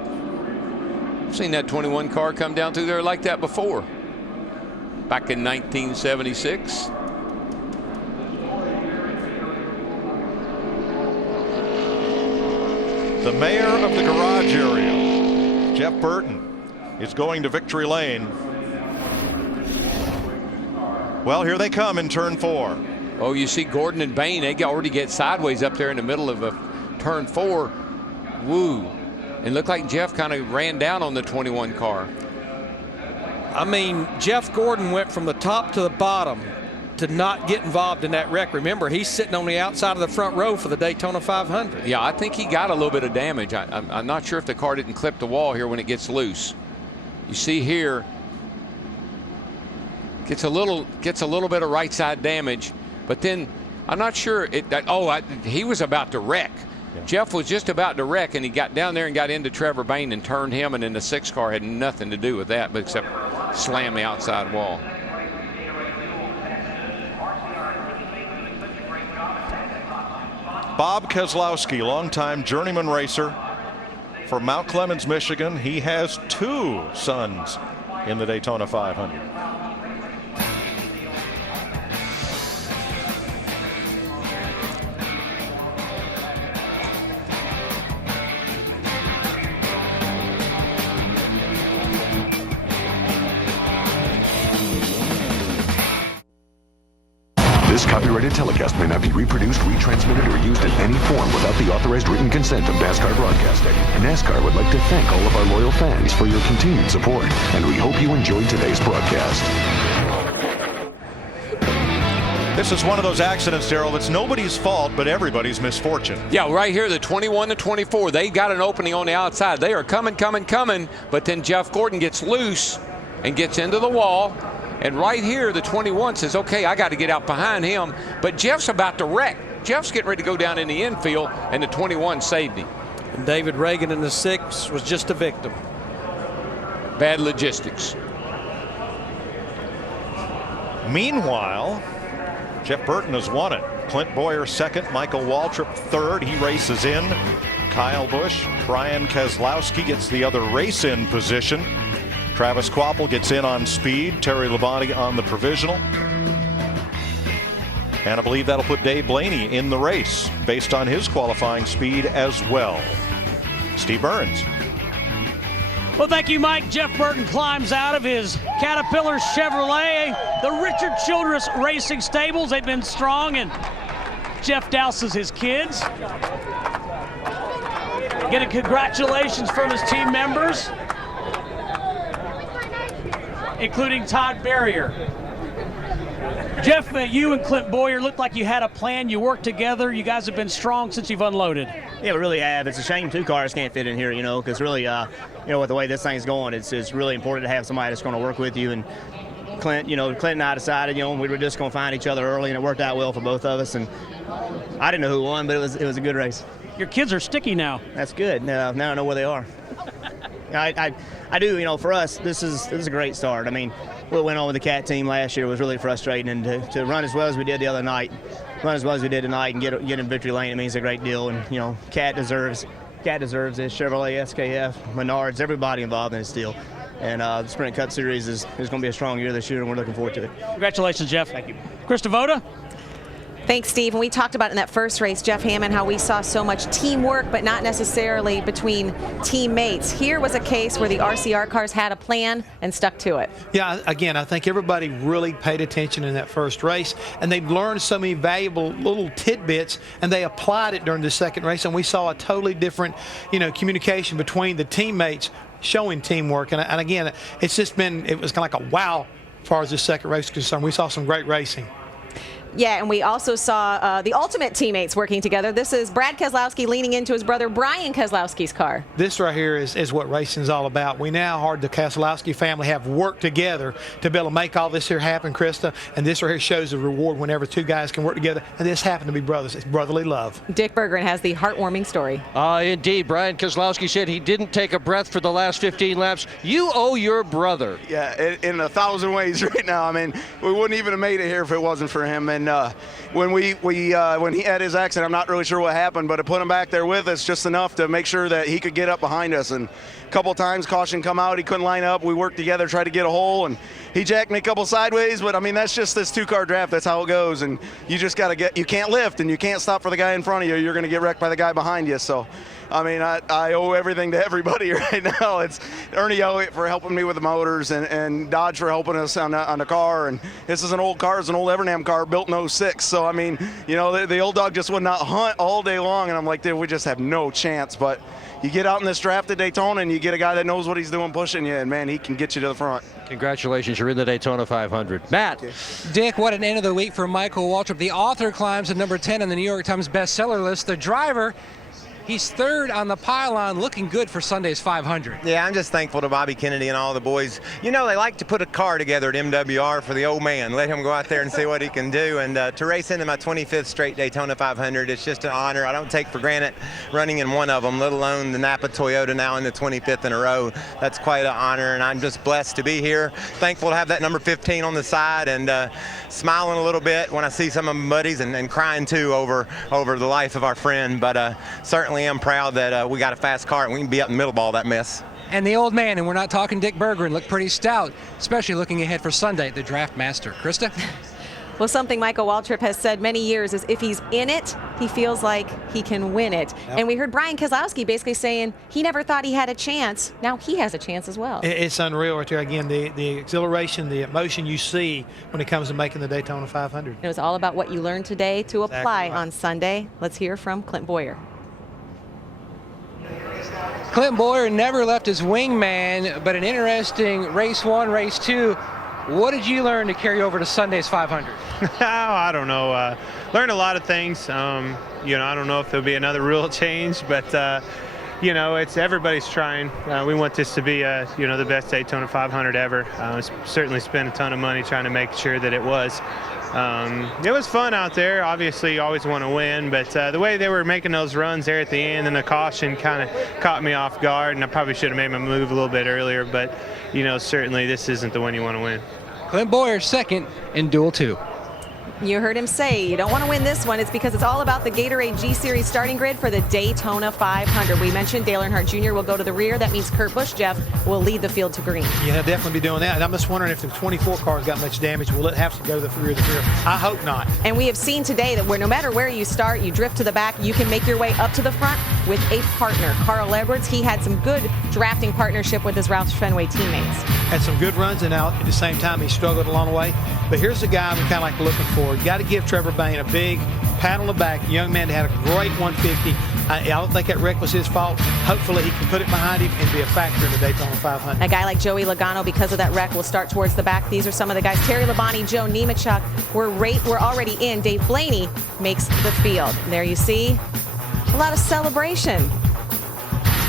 I've seen that 21 car come down through there like that before. Back in 1976. The mayor of the garage area, Jeff Burton, is going to victory lane. Well, here they come in turn 4. Oh, you see Gordon and Bain, they already get sideways up there in the middle of a turn 4. Woo. And looked like Jeff kind of ran down on the 21 car. I mean, Jeff Gordon went from the top to the bottom to not get involved in that wreck. Remember, he's sitting on the outside of the front row for the Daytona 500. Yeah, I think he got a little bit of damage. I'm not sure if the car didn't clip the wall here when it gets loose. You see here, gets a little bit of right side damage, but then I'm not sure he was about to wreck. Yeah. Jeff was just about to wreck, and he got down there and got into Trevor Bain and turned him, and then the 6 car had nothing to do with that, but except slam the outside wall. Bob Keselowski, longtime journeyman racer from Mount Clemens, Michigan. He has 2 sons in the Daytona 500. This copyrighted telecast may not be reproduced, retransmitted, or used in any form without the authorized written consent of NASCAR Broadcasting. NASCAR would like to thank all of our loyal fans for your continued support, and we hope you enjoyed today's broadcast. This is one of those accidents, Darrell, that's nobody's fault but everybody's misfortune. Yeah, right here, the 21 to 24, they got an opening on the outside. They are coming, but then Jeff Gordon gets loose and gets into the wall. And right here, the 21 says, okay, I got to get out behind him. But Jeff's about to wreck. Jeff's getting ready to go down in the infield, and the 21 saved him. And David Reagan in the 6 was just a victim. Bad logistics. Meanwhile, Jeff Burton has won it. Clint Boyer second, Michael Waltrip third. He races in. Kyle Busch, Brian Keselowski gets the other race in position. Travis Kvapil gets in on speed. Terry Labonte on the provisional. And I believe that'll put Dave Blaney in the race based on his qualifying speed as well. Steve Burns. Well, thank you, Mike. Jeff Burton climbs out of his Caterpillar Chevrolet, the Richard Childress Racing Stables. They've been strong, and Jeff douses his kids. Getting congratulations from his team members, including Todd Barrier. Jeff, you and Clint Boyer looked like you had a plan. You worked together. You guys have been strong since you've unloaded. Yeah, we really have. It's a shame 2 cars can't fit in here, because really, with the way this thing's going, it's really important to have somebody that's going to work with you. And Clint, Clint and I decided, we were just going to find each other early, and it worked out well for both of us. And I didn't know who won, but it was a good race. Your kids are sticky now. That's good. Now I know where they are. I do, for us, this is a great start. I mean, what went on with the Cat team last year was really frustrating, and to run as well as we did the other night, tonight and get in victory lane, it means a great deal. And, Cat deserves it. Chevrolet, SKF, Menards, everybody involved in this deal. And the Sprint Cup Series is going to be a strong year this year, and we're looking forward to it. Congratulations, Jeff. Thank you. Chris Devoda? Thanks, Steve. And we talked about in that first race, Jeff Hammond, how we saw so much teamwork, but not necessarily between teammates. Here was a case where the RCR cars had a plan and stuck to it. Yeah, again, I think everybody really paid attention in that first race, and they learned so many valuable little tidbits, and they applied it during the second race, and we saw a totally different, communication between the teammates showing teamwork. And again, it was kind of like a wow as far as this second race is concerned. We saw some great racing. Yeah, and we also saw the ultimate teammates working together. This is Brad Keselowski leaning into his brother Brian Keselowski's car. This right here is what racing is all about. We now heard the Keselowski family have worked together to be able to make all this here happen, Krista. And this right here shows the reward whenever 2 guys can work together. And this happened to be brothers. It's brotherly love. Dick Berggren has the heartwarming story. Indeed. Brian Keselowski said he didn't take a breath for the last 15 laps. You owe your brother. Yeah, in 1,000 ways right now. I mean, we wouldn't even have made it here if it wasn't for him. And when he had his accident, I'm not really sure what happened, but to put him back there with us just enough to make sure that he could get up behind us. And a couple times caution come out, he couldn't line up. We worked together, tried to get a hole, and he jacked me a couple sideways. But I mean, that's just this 2-car draft. That's how it goes. And you just got to you can't lift and you can't stop for the guy in front of you. You're going to get wrecked by the guy behind you. So I mean, I owe everything to everybody right now. It's Ernie Elliott for helping me with the motors, and Dodge for helping us on the car. And this is an old car. It's an old Evernham car built in 06. So, I mean, the old dog just would not hunt all day long. And I'm like, dude, we just have no chance. But you get out in this draft at Daytona, and you get a guy that knows what he's doing pushing you, and, man, he can get you to the front. Congratulations. You're in the Daytona 500. Matt. Dick, what an end of the week for Michael Waltrip. The author climbs to number 10 on the New York Times bestseller list. The driver, he's third on the pylon, looking good for Sunday's 500. Yeah, I'm just thankful to Bobby Kennedy and all the boys. They like to put a car together at MWR for the old man, let him go out there and see what he can do. And to race into my 25th straight Daytona 500, it's just an honor. I don't take for granted running in one of them, let alone the Napa Toyota now in the 25th in a row. That's quite an honor, and I'm just blessed to be here. Thankful to have that number 15 on the side, and smiling a little bit when I see some of my buddies, and crying too over the life of our friend. But certainly am proud that we got a fast car and we can be up in the middle of all that mess. And the old man, and we're not talking Dick Berggren, looked pretty stout, especially looking ahead for Sunday at the Draft Master. Krista? Well, something Michael Waltrip has said many years is if he's in it, he feels like he can win it. Yep. And we heard Brian Keselowski basically saying he never thought he had a chance. Now he has a chance as well. It's unreal right there. Again, the exhilaration, the emotion you see when it comes to making the Daytona 500. It was all about what you learned today to apply Exactly right. on Sunday. Let's hear from Clint Boyer. Clint Boyer never left his wingman, but an interesting race 1, race 2. What did you learn to carry over to Sunday's 500? I don't know. Learned a lot of things. You know, I don't know if there'll be another rule change, but you know, it's everybody's trying. We want this to be, you know, the best Daytona 500 ever. Certainly spent a ton of money trying to make sure that it was. It was fun out there. Obviously, you always want to win, but the way they were making those runs there at the end and the caution kind of caught me off guard, and I probably should have made my move a little bit earlier, but, you know, certainly this isn't the one you want to win. Clint Boyer second in Duel 2. You heard him say you don't want to win this one. It's because it's all about the Gatorade G Series starting grid for the Daytona 500. We mentioned Dale Earnhardt Jr. will go to the rear. That means Kurt Busch, Jeff, will lead the field to green. Yeah, he'll definitely be doing that. And I'm just wondering if the 24 cars got much damage. Will it have to go to the rear of the field? I hope not. And we have seen today that no matter where you start, you drift to the back, you can make your way up to the front with a partner. Carl Edwards, he had some good drafting partnership with his Roush Fenway teammates. Had some good runs, and now at the same time he struggled along the way. But here's the guy we're kind of like looking for. You got to give Trevor Bayne a big pat on the back. Young man that had a great 150. I don't think that wreck was his fault. Hopefully he can put it behind him and be a factor in the Daytona 500. A guy like Joey Logano, because of that wreck, will start towards the back. These are some of the guys. Terry Labonte, Joe Nemechuk, we're already in. Dave Blaney makes the field. There you see a lot of celebration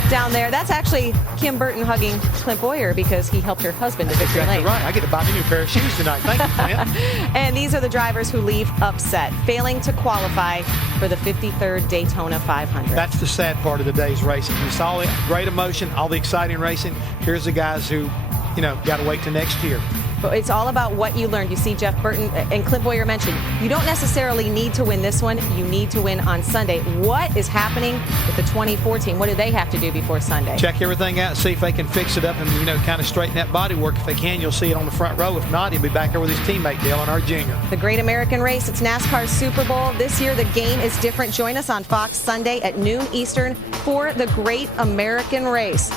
down there. That's actually Kim Burton hugging Clint Boyer because he helped her husband to victory lane. Right. I get to buy me a new pair of shoes tonight. Thank you, Clint. And these are the drivers who leave upset, failing to qualify for the 53rd Daytona 500. That's the sad part of the day's racing. You saw it, great emotion, all the exciting racing. Here's the guys who, you know, got to wait till next year. But it's all about what you learned. You see Jeff Burton and Clint Boyer mentioned, you don't necessarily need to win this one. You need to win on Sunday. What is happening with the 2014? What do they have to do before Sunday? Check everything out, see if they can fix it up and, you know, kind of straighten that body work. If they can, you'll see it on the front row. If not, he'll be back there with his teammate, Dale Earnhardt Jr. The Great American Race, it's NASCAR's Super Bowl. This year, the game is different. Join us on Fox Sunday at noon Eastern for the Great American Race.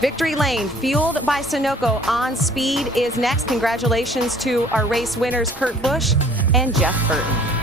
Victory Lane, fueled by Sunoco on speed, is next. Congratulations to our race winners, Kurt Busch and Jeff Burton.